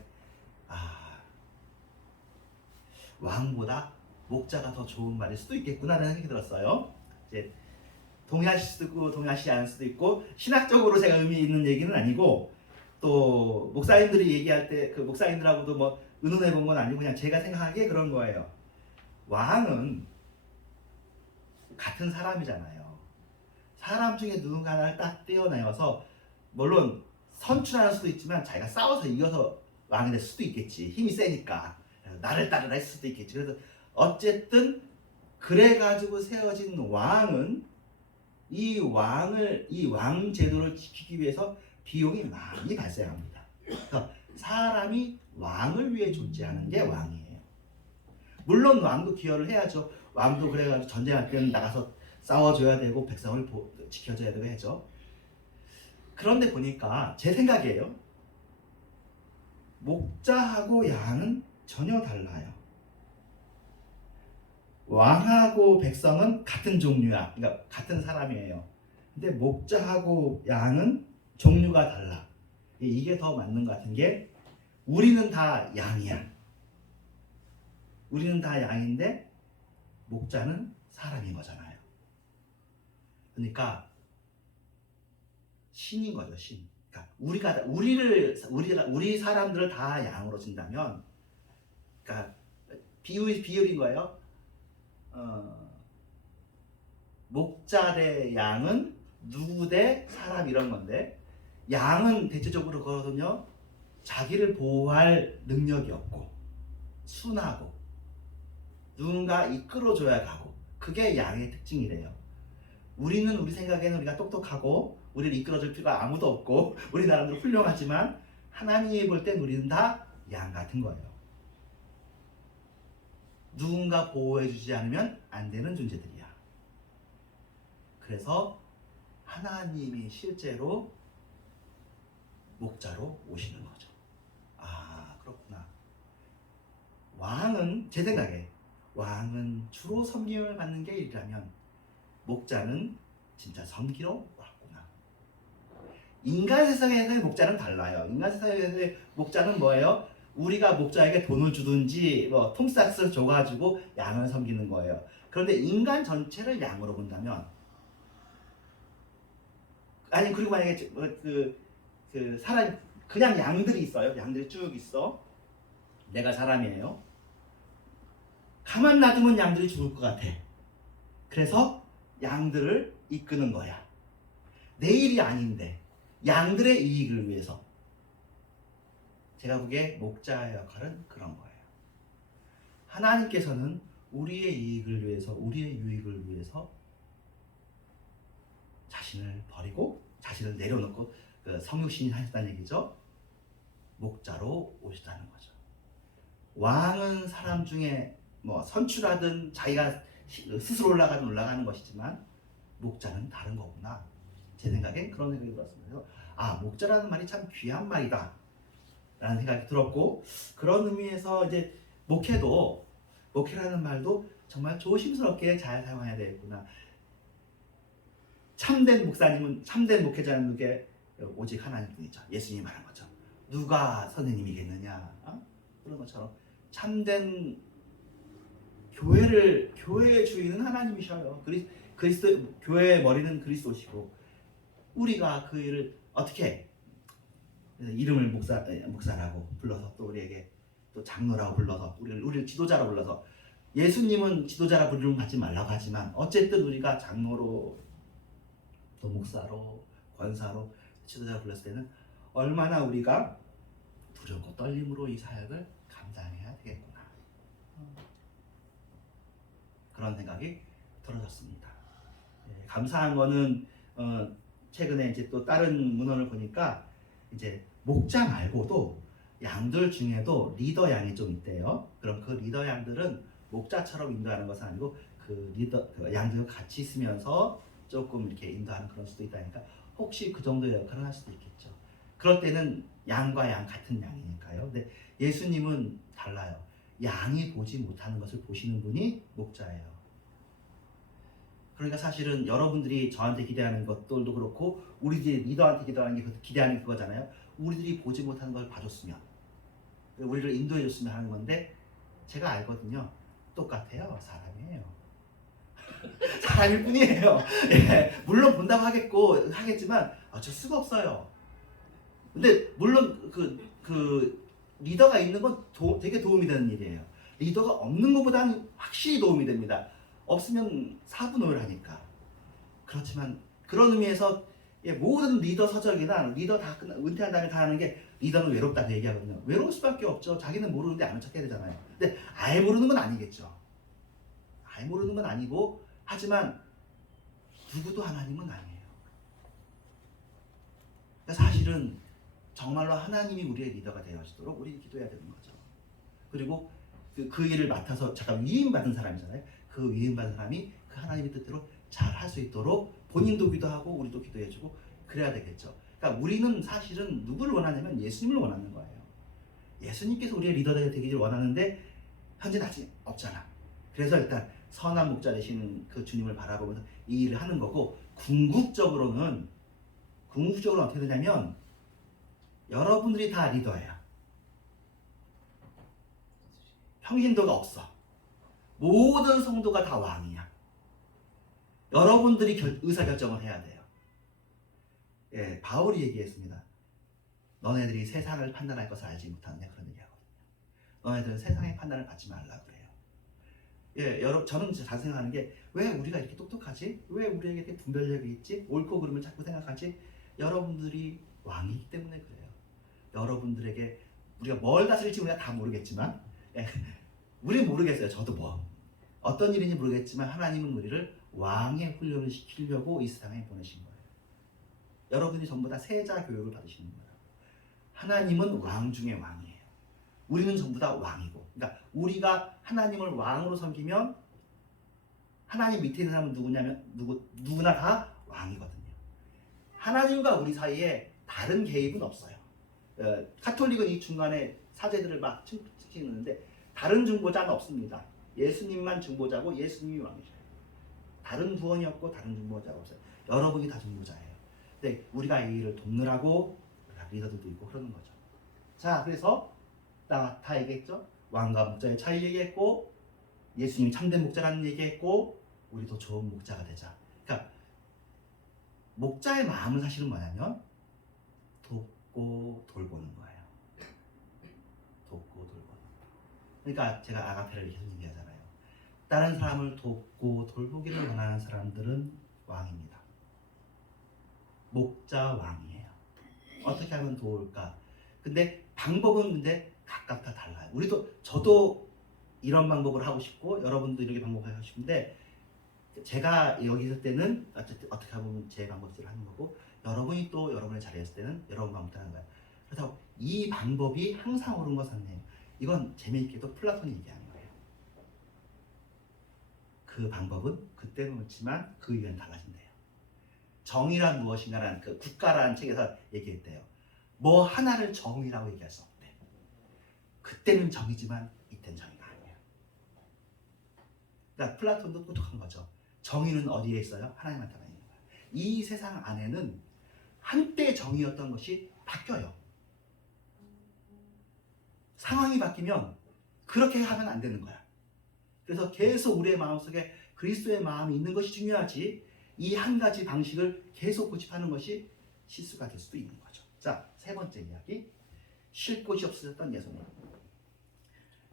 왕보다 목자가 더 좋은 말일 수도 있겠구나라는 생각이 들었어요. 이제 동의하실 수도 있고 동의하시지 않을 수도 있고 신학적으로 제가 의미 있는 얘기는 아니고 또 목사님들이 얘기할 때 그 목사님들하고도 뭐 의논해 본 건 아니고 그냥 제가 생각하기에 그런 거예요. 왕은 같은 사람이잖아요. 사람 중에 누군가 하나를 딱 떼어내어서 물론 선출할 수도 있지만 자기가 싸워서 이겨서 왕이 될 수도 있겠지. 힘이 세니까 나를 따르라 했을 수도 있겠지. 그래서 어쨌든 그래가지고 세워진 왕은 이 왕 제도를 지키기 위해서 비용이 많이 발생합니다. 그래서 사람이 왕을 위해 존재하는 게 왕이에요. 물론 왕도 기여를 해야죠. 왕도 그래가지고 전쟁할 때는 나가서 싸워줘야 되고 백성을 지켜줘야 되고 해죠. 그런데 보니까 제 생각이에요. 목자하고 양은 전혀 달라요. 왕하고 백성은 같은 종류야. 그러니까 같은 사람이에요. 근데 목자하고 양은 종류가 달라. 이게 더 맞는 것 같은 게 우리는 다 양이야. 우리는 다 양인데 목자는 사람인 거잖아요. 그러니까 신인 거죠, 신. 그러니까 우리 사람들을 다 양으로 준다면, 그러니까 비율인 거예요. 목자 대 양은 누구 대 사람 이런 건데 양은 대체적으로 그거거든요. 자기를 보호할 능력이 없고 순하고 누군가 이끌어줘야 가고 그게 양의 특징이래요. 우리는 우리 생각에는 우리가 똑똑하고 우리를 이끌어줄 필요가 아무도 없고 우리 나름대로 훌륭하지만 하나님이 볼 땐 우리는 다 양 같은 거예요. 누군가 보호해주지 않으면 안 되는 존재들이야. 그래서 하나님이 실제로 목자로 오시는 거죠. 아, 그렇구나. 왕은 제 생각에 왕은 주로 섬김을 받는 게 일이라면 목자는 진짜 섬기러 왔구나. 인간 세상에서의 목자는 달라요. 인간 세상에서의 목자는 뭐예요? 우리가 목자에게 돈을 주든지 뭐 통싹을 줘가지고 양을 섬기는 거예요. 그런데 인간 전체를 양으로 본다면 아니 그리고 만약에 그 사람 그냥 양들이 있어요. 양들이 쭉 있어. 내가 사람이에요. 가만 놔두면 양들이 죽을 것 같아. 그래서 양들을 이끄는 거야. 내 일이 아닌데 양들의 이익을 위해서. 제가 보기에 목자의 역할은 그런 거예요. 하나님께서는 우리의 이익을 위해서, 우리의 유익을 위해서 자신을 버리고 자신을 내려놓고 성육신이 하셨다는 얘기죠. 목자로 오셨다는 거죠. 왕은 사람 중에 뭐 선출하든 자기가 스스로 올라가는 것이지만 목자는 다른 거구나. 제 생각엔 그런 생각이 들었습니다. 아, 목자라는 말이 참 귀한 말이다 라는 생각이 들었고, 그런 의미에서 이제 목회라는 말도 정말 조심스럽게 잘 사용해야 되겠구나. 참된 목사님은 참된 목회자는 누게 오직 하나님뿐이죠. 예수님이 말한 거죠. 누가 선생님이겠느냐? 그런 것처럼 참된 교회의 주인은 하나님이셔요. 그리스도 교회의 머리는 그리스도시고 우리가 그 일을 어떻게 이름을 목사라고 불러서 또 우리에게 또 장로라고 불러서 우리를 지도자라고 불러서 예수님은 지도자라 부르는 받지 말라고 하지만 어쨌든 우리가 장로로 또 목사로 권사로 지도자로 불렀을 때는 얼마나 우리가 두렵고 떨림으로 이 사역을 감당해야 되겠구나. 그런 생각이 들어졌습니다. 감사한 거는 최근에 이제 또 다른 문헌을 보니까 이제 목자 말고도 양들 중에도 리더 양이 좀 있대요. 그럼 그 리더 양들은 목자처럼 인도하는 것은 아니고 그 양들과 같이 있으면서 조금 이렇게 인도하는 그런 수도 있다니까 혹시 그 정도의 역할을 할 수도 있겠죠. 그럴 때는 양과 양 같은 양이니까요. 근데 예수님은 달라요. 양이 보지 못하는 것을 보시는 분이 목자예요. 그러니까 사실은 여러분들이 저한테 기대하는 것들도 그렇고 우리들이 리더한테 기대하는 게 그거잖아요. 우리들이 보지 못하는 걸 봐줬으면 우리를 인도해 줬으면 하는 건데 제가 알거든요. 똑같아요. 사람이에요. 사람일 뿐이에요. 예, 물론 본다고 하겠지만 어쩔 수가 없어요. 근데 물론 그 리더가 있는 건 되게 도움이 되는 일이에요. 리더가 없는 것보다는 확실히 도움이 됩니다. 없으면 사분오열 하니까. 그렇지만 그런 의미에서 모든 리더 서적이나 리더 다 은퇴한 다음에 다 하는 게 리더는 외롭다고 얘기하거든요. 외로울 수밖에 없죠. 자기는 모르는데 아는 척 해야 되잖아요. 근데 아예 모르는 건 아니겠죠. 아예 모르는 건 아니고 하지만 누구도 하나님은 아니에요. 그러니까 사실은 정말로 하나님이 우리의 리더가 되어지도록 우리 기도해야 되는 거죠. 그리고 그 일을 맡아서 잠깐 위임받은 사람이잖아요. 그 위임받은 사람이 그 하나님의 뜻대로 잘 할 수 있도록 본인도 기도하고 우리도 기도해주고 그래야 되겠죠. 그러니까 우리는 사실은 누구를 원하냐면 예수님을 원하는 거예요. 예수님께서 우리의 리더가 되기를 원하는데 현재는 아직 없잖아. 그래서 일단 선한 목자 되시는 그 주님을 바라보면서 이 일을 하는 거고 궁극적으로는 어떻게 되냐면 여러분들이 다 리더예요. 평신도가 없어. 모든 성도가 다 왕이야. 여러분들이 의사결정을 해야 돼요. 예, 바울이 얘기했습니다. 너네들이 세상을 판단할 것을 알지 못하느냐 그런 얘기하거든요. 너네들은 세상의 판단을 받지 말라고 그래요. 예, 저는 잘 생각하는 게 왜 우리가 이렇게 똑똑하지? 왜 우리에게 이렇게 분별력이 있지? 옳고 그름을 자꾸 생각하지? 여러분들이 왕이기 때문에 그래요. 여러분들에게 우리가 뭘 다스릴지 우리가 다 모르겠지만 예, 우리 모르겠어요. 저도 어떤 일인지 모르겠지만 하나님은 우리를 왕의 훈련을 시키려고 이 세상에 보내신 거예요. 여러분이 전부 다 세자 교육을 받으시는 거예요. 하나님은 왕 중에 왕이에요. 우리는 전부 다 왕이고, 그러니까 우리가 하나님을 왕으로 섬기면 하나님 밑에 있는 사람은 누구나 다 왕이거든요. 하나님과 우리 사이에 다른 개입은 없어요. 카톨릭은 이 중간에 사제들을 막 치는데 다른 중보자는 없습니다. 예수님만 중보자고 예수님이 왕이셔요. 다른 구원이 없고 다른 중보자가 없어요. 여러분이 다 중보자예요. 근데 우리가 이 일을 돕느라고 리더들도 있고 그러는 거죠. 자, 그래서 다 얘기했죠. 왕과 목자의 차이 얘기했고 예수님이 참된 목자라는 얘기했고 우리도 좋은 목자가 되자. 그러니까 목자의 마음은 사실은 뭐냐면 돕고 돌보는 거예요. 돕고 돌보는 거. 그러니까 제가 아가페를 계속 얘기하잖아요. 다른 사람을 돕고 돌보기를 원하는 사람들은 왕입니다. 목자 왕이에요. 어떻게 하면 도울까? 근데 방법은 각각 다 달라요. 저도 이런 방법을 하고 싶고 여러분도 이렇게 방법을 하고 싶은데 제가 여기 있을 때는 어떻게 하면 제 방법대로 하는 거고 여러분이 또 여러분의 자리에 있을 때는 여러분 방법대로 하는 거예요. 그래서 이 방법이 항상 옳은 것은 아니에요. 이건 재미있게도 플라톤이 얘기하는 거예요. 그 방법은 그때는 옳지만 그 이후에는 달라진대요. 정의란 무엇인가라는 그 국가라는 책에서 얘기했대요. 뭐 하나를 정의라고 얘기할 수 없대. 그때는 정의지만 이때는 정의가 아니에요. 그러니까 플라톤도 똑똑한 거죠. 정의는 어디에 있어요? 하나님한테만 있는 거예요. 이 세상 안에는 한때 정이었던 것이 바뀌어요. 상황이 바뀌면 그렇게 하면 안 되는 거야. 그래서 계속 우리의 마음속에 그리스도의 마음이 있는 것이 중요하지, 이 한 가지 방식을 계속 고집하는 것이 실수가 될 수도 있는 거죠. 자, 세 번째 이야기. 쉴 곳이 없으셨던 예수님.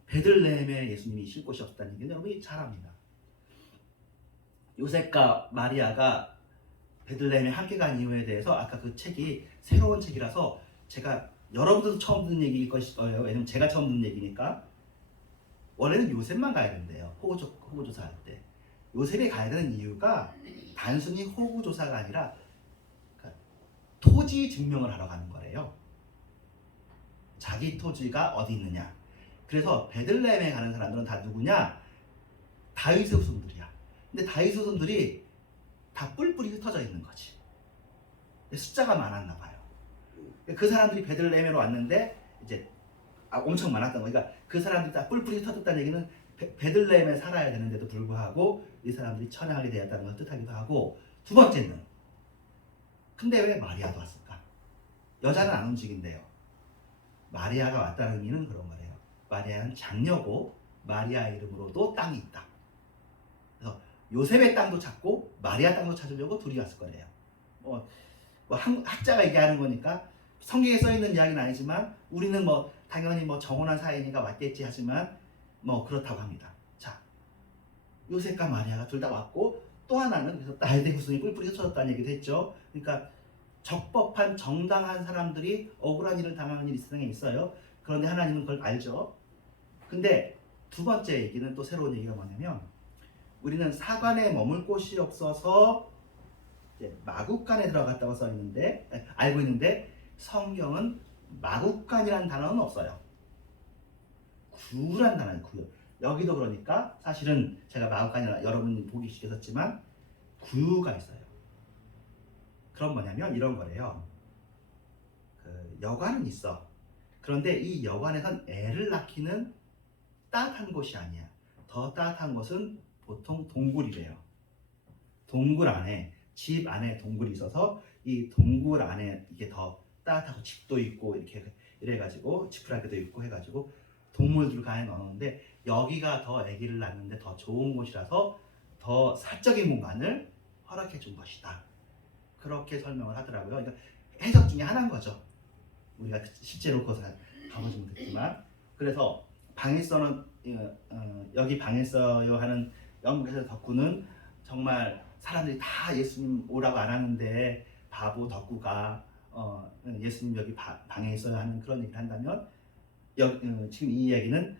베들레헴에 예수님이 쉴 곳이 없었다는 얘기는 여러분이 잘 압니다. 요셉과 마리아가 베들레헴에 함께 간 이유에 대해서 아까 그 책이 새로운 책이라서 제가 여러분들도 처음 듣는 얘기일 것이에요. 왜냐면 제가 처음 듣는 얘기니까. 원래는 요셉만 가야 된대요. 호구조사할 때. 요셉이 가야 되는 이유가 단순히 호구조사가 아니라 토지 증명을 하러 가는 거래요. 자기 토지가 어디 있느냐. 그래서 베들레헴에 가는 사람들은 다 누구냐? 다윗의 후손들이야. 근데 다윗의 후손들이 다 뿔뿔이 흩어져 있는 거지. 숫자가 많았나 봐요. 그 사람들이 베들레헴으로 왔는데 이제 엄청 많았던 거. 그러니까 그 사람들이 다 뿔뿔이 흩어졌다는 얘기는 베들레헴에 살아야 되는데도 불구하고 이 사람들이 천향하게 되었다는 걸 뜻하기도 하고, 두 번째는 근데 왜 마리아도 왔을까? 여자는 안 움직인대요. 마리아가 왔다는 의미는 그런 거래요. 마리아는 장녀고 마리아 이름으로도 땅이 있다. 그래서 요셉의 땅도 찾고 마리아 땅도 찾으려고 둘이 왔을 거래요. 학자가 얘기하는 거니까 성경에 써 있는 이야기는 아니지만 우리는 당연히 정혼한 사이니까 왔겠지 하지만 그렇다고 합니다. 자, 요셉과 마리아가 둘 다 왔고, 또 하나는 그래서 다윗의 후손이 뿔뿔이 흩어졌다는 얘기도 했죠. 그러니까 적법한 정당한 사람들이 억울한 일을 당하는 일이 세상에 있어요. 그런데 하나님은 그걸 알죠. 근데 두 번째 얘기는 또 새로운 얘기가 뭐냐면, 우리는 사관에 머물 곳이 없어서 마국간에 들어갔다고 써 있는데, 알고 있는데 성경은 마국간이라는 단어는 없어요. 구란 단어는 구요. 여기도 그러니까 사실은 제가 마국간이라 여러분이 보기 쉽게 썼지만 구유가 있어요. 그럼 뭐냐면 이런 거래요. 여관은 있어. 그런데 이 여관에선 애를 낳기는 따뜻한 곳이 아니야. 더 따뜻한 곳은 보통 동굴이래요. 동굴 안에, 집 안에 동굴이 있어서 이 동굴 안에 이게 더 따뜻하고 집도 있고 이래가지고 지푸라기도 있고 해가지고 동물들 간에 넣었는데, 여기가 더 아기를 낳는데 더 좋은 곳이라서 더 사적인 공간을 허락해 준 것이다. 그렇게 설명을 하더라고요. 그러니까 해석 중에 하나인 거죠. 우리가 실제로 그것을 가보지 못했지만. 그래서 방일서는 여기 방일서요 하는 영국에서 덕구는 정말 사람들이 다 예수님 오라고 안 하는데 바보 덕구가 예수님 여기 방에 있어야 하는 그런 얘기를 한다면, 지금 이 이야기는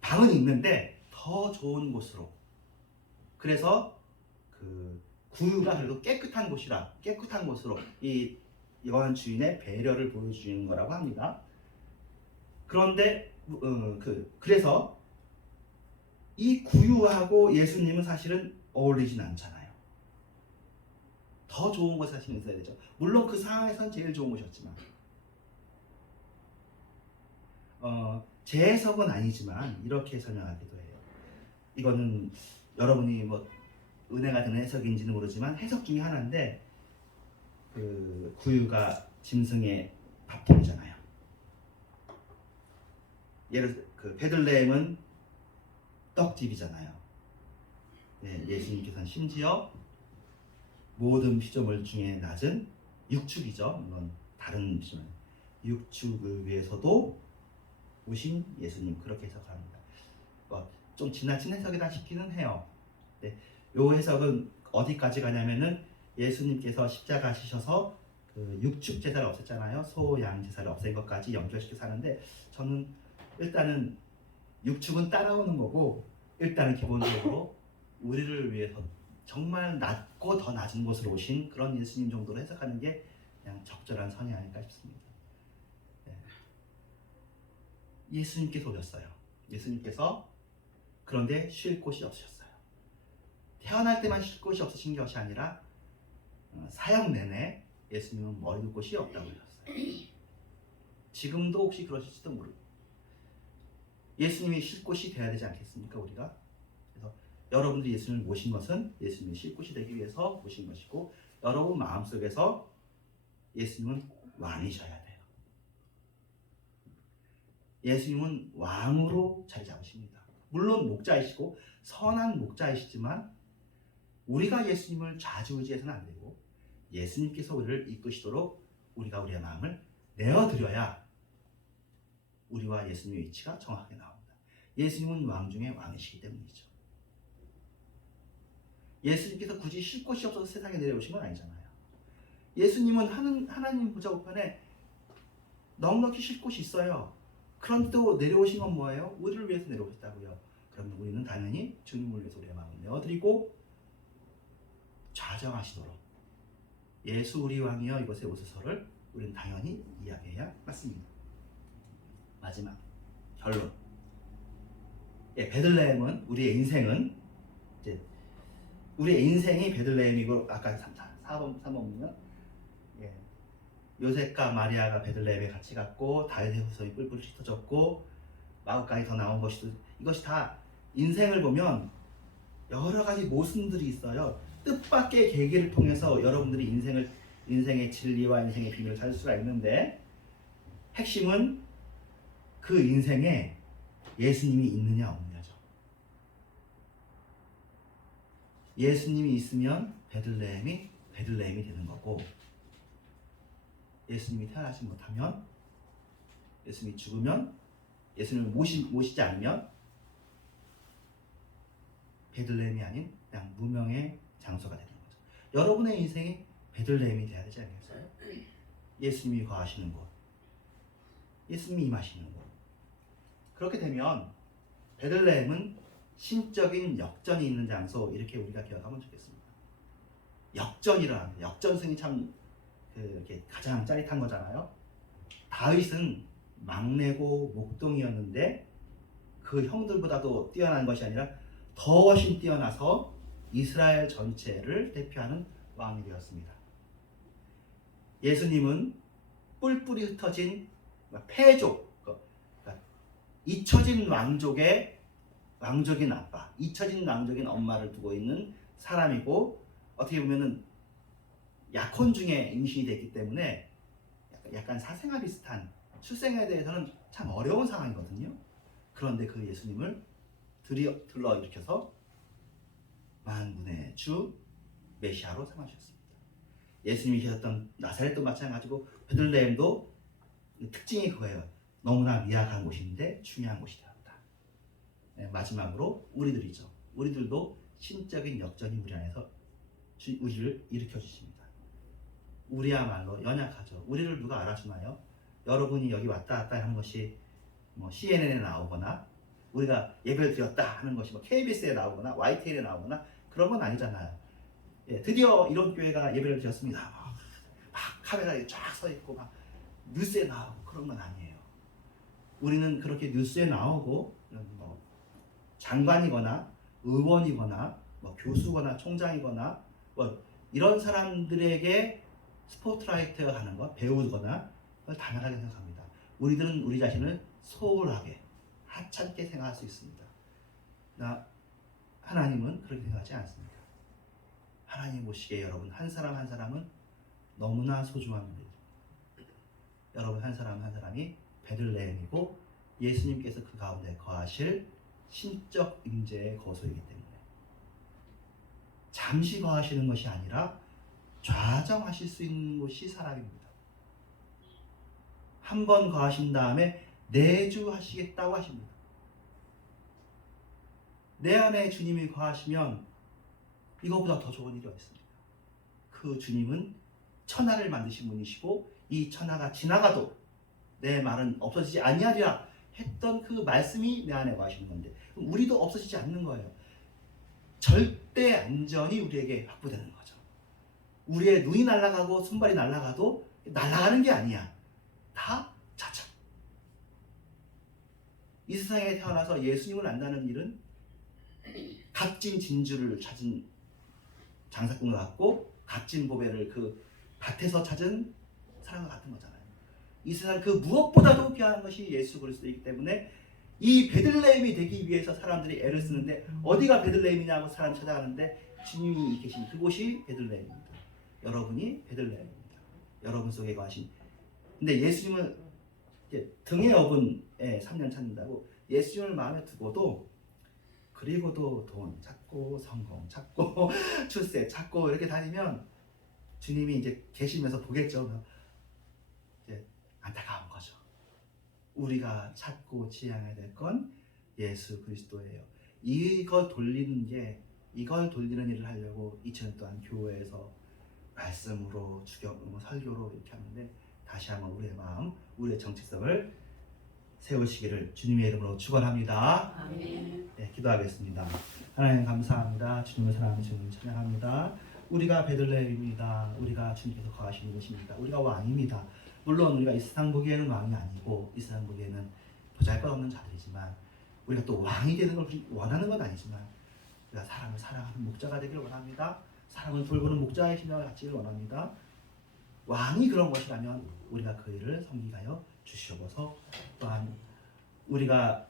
방은 있는데 더 좋은 곳으로, 그래서 그 구유가 그래도 깨끗한 곳으로 이 여관 주인의 배려를 보여주는 거라고 합니다. 그런데 그래서 이 구유하고 예수님은 사실은 어울리진 않잖아요. 더 좋은 곳에 사실은 있어야 되죠. 물론 그 상황에선 제일 좋은 곳이었지만, 제 해석은 아니지만 이렇게 설명하기도 해요. 이거는 여러분이 은혜가 되는 해석인지는 모르지만 해석 중에 하나인데, 그 구유가 짐승의 밥통이잖아요. 베들레헴은 떡집이잖아요. 예수님께서는 심지어 모든 피조물 중에 낮은 육축이죠. 물론 다른 피조물, 육축을 위해서도 오신 예수님, 그렇게 해석합니다. 좀 지나친 해석이다 싶기는 해요. 요 해석은 어디까지 가냐면은 예수님께서 십자가 지셔서 그 육축 제사를 없앴잖아요. 소, 양 제사를 없앤 것까지 연결시켜서 하는데, 저는 일단은 육축은 따라오는 거고, 일단은 기본적으로 우리를 위해서 정말 낮고 더 낮은 곳으로 오신 그런 예수님 정도로 해석하는 게 그냥 적절한 선이 아닐까 싶습니다. 예수님께서 오셨어요. 예수님께서 그런데 쉴 곳이 없으셨어요. 태어날 때만 쉴 곳이 없으신 것이 아니라 사역 내내 예수님은 머리 둘 곳이 없다고 하셨어요. 지금도 혹시 그러실지도 모르고, 예수님이 쉴 곳이 돼야 되지 않겠습니까, 우리가? 그래서 여러분들이 예수님을 모신 것은 예수님이 쉴 곳이 되기 위해서 모신 것이고, 여러분 마음속에서 예수님은 왕이셔야 돼요. 예수님은 왕으로 자리 잡으십니다. 물론 목자이시고 선한 목자이시지만 우리가 예수님을 좌지우지해서는 안 되고 예수님께서 우리를 이끄시도록 우리가 우리의 마음을 내어드려야 우리와 예수님의 위치가 정확하게 나옵니다. 예수님은 왕 중에 왕이시기 때문이죠. 예수님께서 굳이 쉴 곳이 없어서 세상에 내려오신 건 아니잖아요. 예수님은 하나님 보좌 우편에 넉넉히 쉴 곳이 있어요. 그런데도 내려오신 건 뭐예요? 우리를 위해서 내려오셨다고요. 그러면 우리는 당연히 주님을 위해서 우리의 마음을 내어드리고 좌정하시도록 예수 우리 왕이여 이곳에 오소서를 우리는 당연히 이야기해야 맞습니다. 마지막 결론. 베들레헴은 우리의 인생은 이제 우리의 인생이 베들레헴이고 아까 4번 보면 요셉과 마리아가 베들레헴에 같이 갔고 다윗의 후손이 뿔뿔이 흩어졌고 마구간이 더 나온 이것이 다 인생을 보면 여러 가지 모순들이 있어요. 뜻밖의 계기를 통해서 여러분들이 인생의 진리와 인생의 비밀을 찾을 수가 있는데 핵심은 그 인생에 예수님이 있느냐 없느냐죠. 예수님이 있으면 베들레헴이 되는 거고 예수님이 태어나지 못하면 예수님이 죽으면 예수님을 모시지 않으면 베들레헴이 아닌 그냥 무명의 장소가 되는 거죠. 여러분의 인생이 베들레헴이 돼야 되지 않겠어요? 예수님이 거하시는 곳, 예수님이 임하시는 곳. 그렇게 되면 베들레헴은 신적인 역전이 있는 장소 이렇게 우리가 기억하면 좋겠습니다. 역전이라는 역전승이 참 이렇게 가장 짜릿한 거잖아요. 다윗은 막내고 목동이었는데 그 형들보다도 뛰어난 것이 아니라 더 훨씬 뛰어나서 이스라엘 전체를 대표하는 왕이 되었습니다. 예수님은 뿔뿔이 흩어진 패족, 그러니까 잊혀진 왕족의 왕족인 아빠, 잊혀진 왕족인 엄마를 두고 있는 사람이고 어떻게 보면은 약혼 중에 임신이 됐기 때문에 약간 사생아 비슷한 출생에 대해서는 참 어려운 상황이거든요. 그런데 그 예수님을 들러일으켜서 만군의 주 메시아로 삼아주셨습니다. 예수님이 계셨던 나사렛도 마찬가지고 베들레헴도 특징이 그거예요. 너무나 미약한 곳인데 중요한 곳이 되었다. 마지막으로 우리들이죠. 우리들도 신적인 역전이 우리 안에서 우리를 일으켜 주십니다. 우리야말로 연약하죠. 우리를 누가 알아주나요? 여러분이 여기 왔다 갔다 하는 것이 뭐 CNN에 나오거나 우리가 예배를 드렸다 하는 것이 뭐 KBS에 나오거나 YTN에 나오거나 그런 건 아니잖아요. 드디어 이런 교회가 예배를 드렸습니다. 막 카메라에 쫙 서 있고 막 뉴스에 나오고 그런 건 아니에요. 우리는 그렇게 뉴스에 나오고 뭐 장관이거나 의원이거나 뭐 교수거나 총장이거나 뭐 이런 사람들에게 스포트라이트가 가는 것, 배우거나 그걸 당연하게 생각합니다. 우리들은 우리 자신을 소홀하게 하찮게 생각할 수 있습니다. 하나님은 그렇게 생각하지 않습니다. 하나님 보시기에 여러분 한 사람 한 사람은 너무나 소중합니다. 여러분 한 사람 한 사람이 베들레헴이고 예수님께서 그 가운데 거하실 신적 임재의 거소이기 때문에 잠시 거하시는 것이 아니라 좌정하실 수 있는 곳이 사람입니다. 한 번 거하신 다음에 내주하시겠다고 하십니다. 내 안에 주님이 거하시면 이거보다 더 좋은 일이 없습니다. 그 주님은 천하를 만드신 분이시고 이 천하가 지나가도 내 말은 없어지지 아니하리라 했던 그 말씀이 내 안에 거하시는 건데 우리도 없어지지 않는 거예요. 절대 안전이 우리에게 확보되는 거죠. 우리의 눈이 날아가고 손발이 날아가도 날아가는 게 아니야. 다 자차. 이 세상에 태어나서 예수님을 안다는 일은 값진 진주를 찾은 장사꾼과 같고 값진 보배를 그 밭에서 찾은 사람과 같은 거잖아요. 이 세상 그 무엇보다도 귀한 것이 예수 그리스도이기 때문에 이 베들레헴이 되기 위해서 사람들이 애를 쓰는데 어디가 베들레헴이냐고 사람 찾아가는데 주님이 계신 그곳이 베들레헴입니다. 여러분이 베들레헴입니다. 여러분 속에 거하신. 근데 예수님은 이제 등에 업은 3년 찾는다고 예수님을 마음에 두고도 그리고도 돈 찾고 성공 찾고 출세 찾고 이렇게 다니면 주님이 이제 계시면서 보겠죠. 이제 안타까운 거죠. 우리가 찾고 지향해야 될 건 예수 그리스도예요. 이걸 돌리는 일을 하려고 2000년 동안 교회에서 말씀으로 설교로 이렇게 하는데 다시 한번 우리의 마음, 우리의 정체성을 세우시기를 주님의 이름으로 축원합니다. 아멘. 네, 기도하겠습니다. 하나님 감사합니다. 주님을 사랑하는 주님 찬양합니다. 우리가 베들레헴입니다. 우리가 주님께서 거하시는 곳입니다. 우리가 왕입니다. 물론 우리가 이 세상 보기에는 왕이 아니고 이 세상 보기에는 보잘것없는 자들이지만 우리가 또 왕이 되는 걸 원하는 건 아니지만 우리가 사람을 사랑하는 목자가 되기를 원합니다. 사람을 돌보는 목자의 심령을 갖기를 원합니다. 왕이 그런 것이라면 우리가 그 일을 섬기하여 주시옵소서. 또한 우리가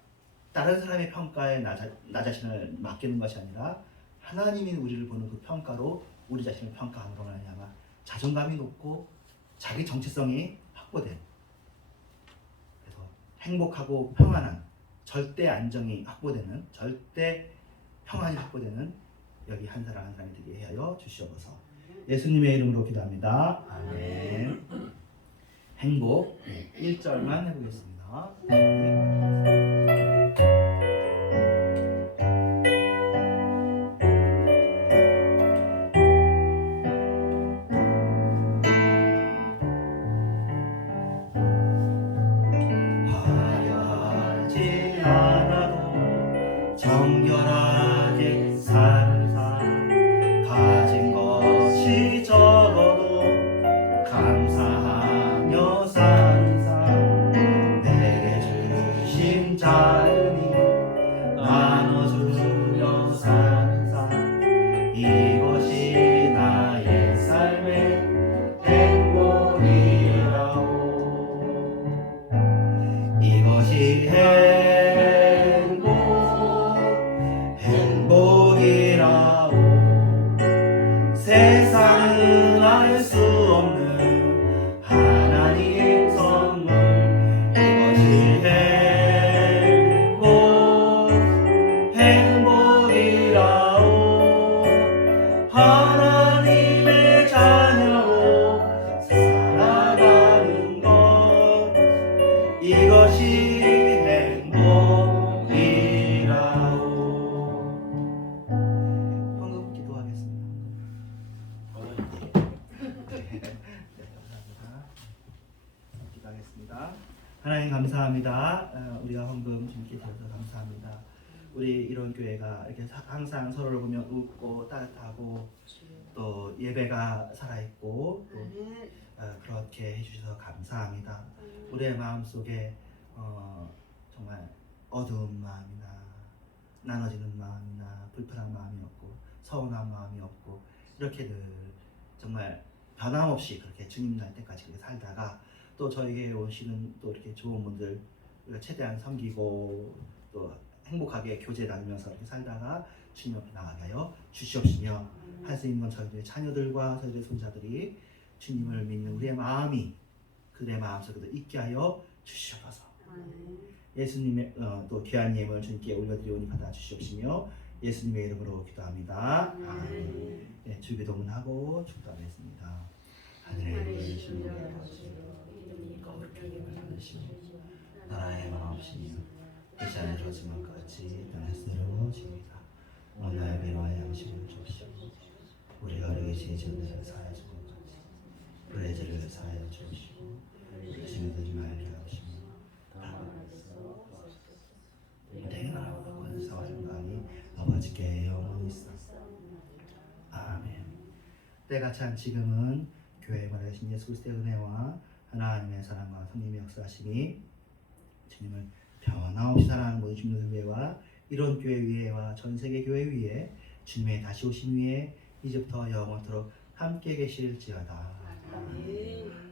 다른 사람의 평가에 나 자신을 맡기는 것이 아니라 하나님이 우리를 보는 그 평가로 우리 자신을 평가함으로 말미암아 자존감이 높고 자기 정체성이 확보된, 그래서 행복하고 평안한 절대 안정이 확보되는, 절대 평안이 확보되는 여기 한 사람 한 사람이 되게 하여 주시옵소서. 예수님의 이름으로 기도합니다. 아멘. 행복 1절만 해보겠습니다. 화려하지 않아도 정결하게 사는 삶, 가진 것이 적어도 감사하며 사는 삶, 내게 주신 자유니 나눠주며 사는 삶, 이것이 나의 삶의 행복이라오. 이것이 행복이라오. 세상은 알 수 없는 하나님 선물, 이것이 행복이라오. 하나님의 자녀로 살아가는 것, 이것이 행복이라오. 헌금 기도하겠습니다. 네, 감사합니다. 기도하겠습니다. 하나님 감사합니다. 우리가 헌금 주님께 드려서 감사합니다. 우리 이런 교회가 이렇게 항상 서로를 보면 웃고 따뜻하고 또 예배가 살아있고 또 그렇게 해주셔서 감사합니다. 우리의 마음속에 정말 어두운 마음이나 나눠지는 마음이나 불편한 마음이 없고 서운한 마음이 없고 이렇게 늘 정말 변함없이 그렇게 주님 날 때까지 그렇게 살다가 또 저에게 오시는 또 이렇게 좋은 분들 우리가 최대한 섬기고 또 행복하게 교제 나누면서 이렇게 살다가 주님 앞에 나가게 하여 주시옵시며, 할 수 있는 건 저희들의 자녀들과 저희들의 손자들이 주님을 믿는 우리의 마음이 그들의 마음속에도 있게 하여 주시옵소서. 예수님의 또 귀한 예물 주님께 올려드리오니 받아 주시옵시며 예수님의 이름으로 기도합니다. 아멘. 네, 주기도문하고 축도하겠습니다. 하늘에 계신 거룩하게 받으시고 나라의 마옵시며 뜻이 이루어지는 것 같이 땅에서 이루어집니다. 오늘 비로의 양식을 주시고 우리가 우리에게 지은 죄를 사하여 주는 것 같이 우리의 죄를 사하여 주시고 우리 죄를 말게 하시며 대행하고 권세와 영광이 아버지께 영원히 있어. 아멘. 때가 찬 지금은 교회에 말하신 예수 그리스도의 은혜와 하나님의 사랑과 성령의 역사하심이 주님을 변함없이 사랑하는 모든 주민들 위에와 이런 교회 위에와 전 세계 교회 위에 주님의 다시 오심 위에 이제부터 영원토록 함께 계실지어다. 아멘.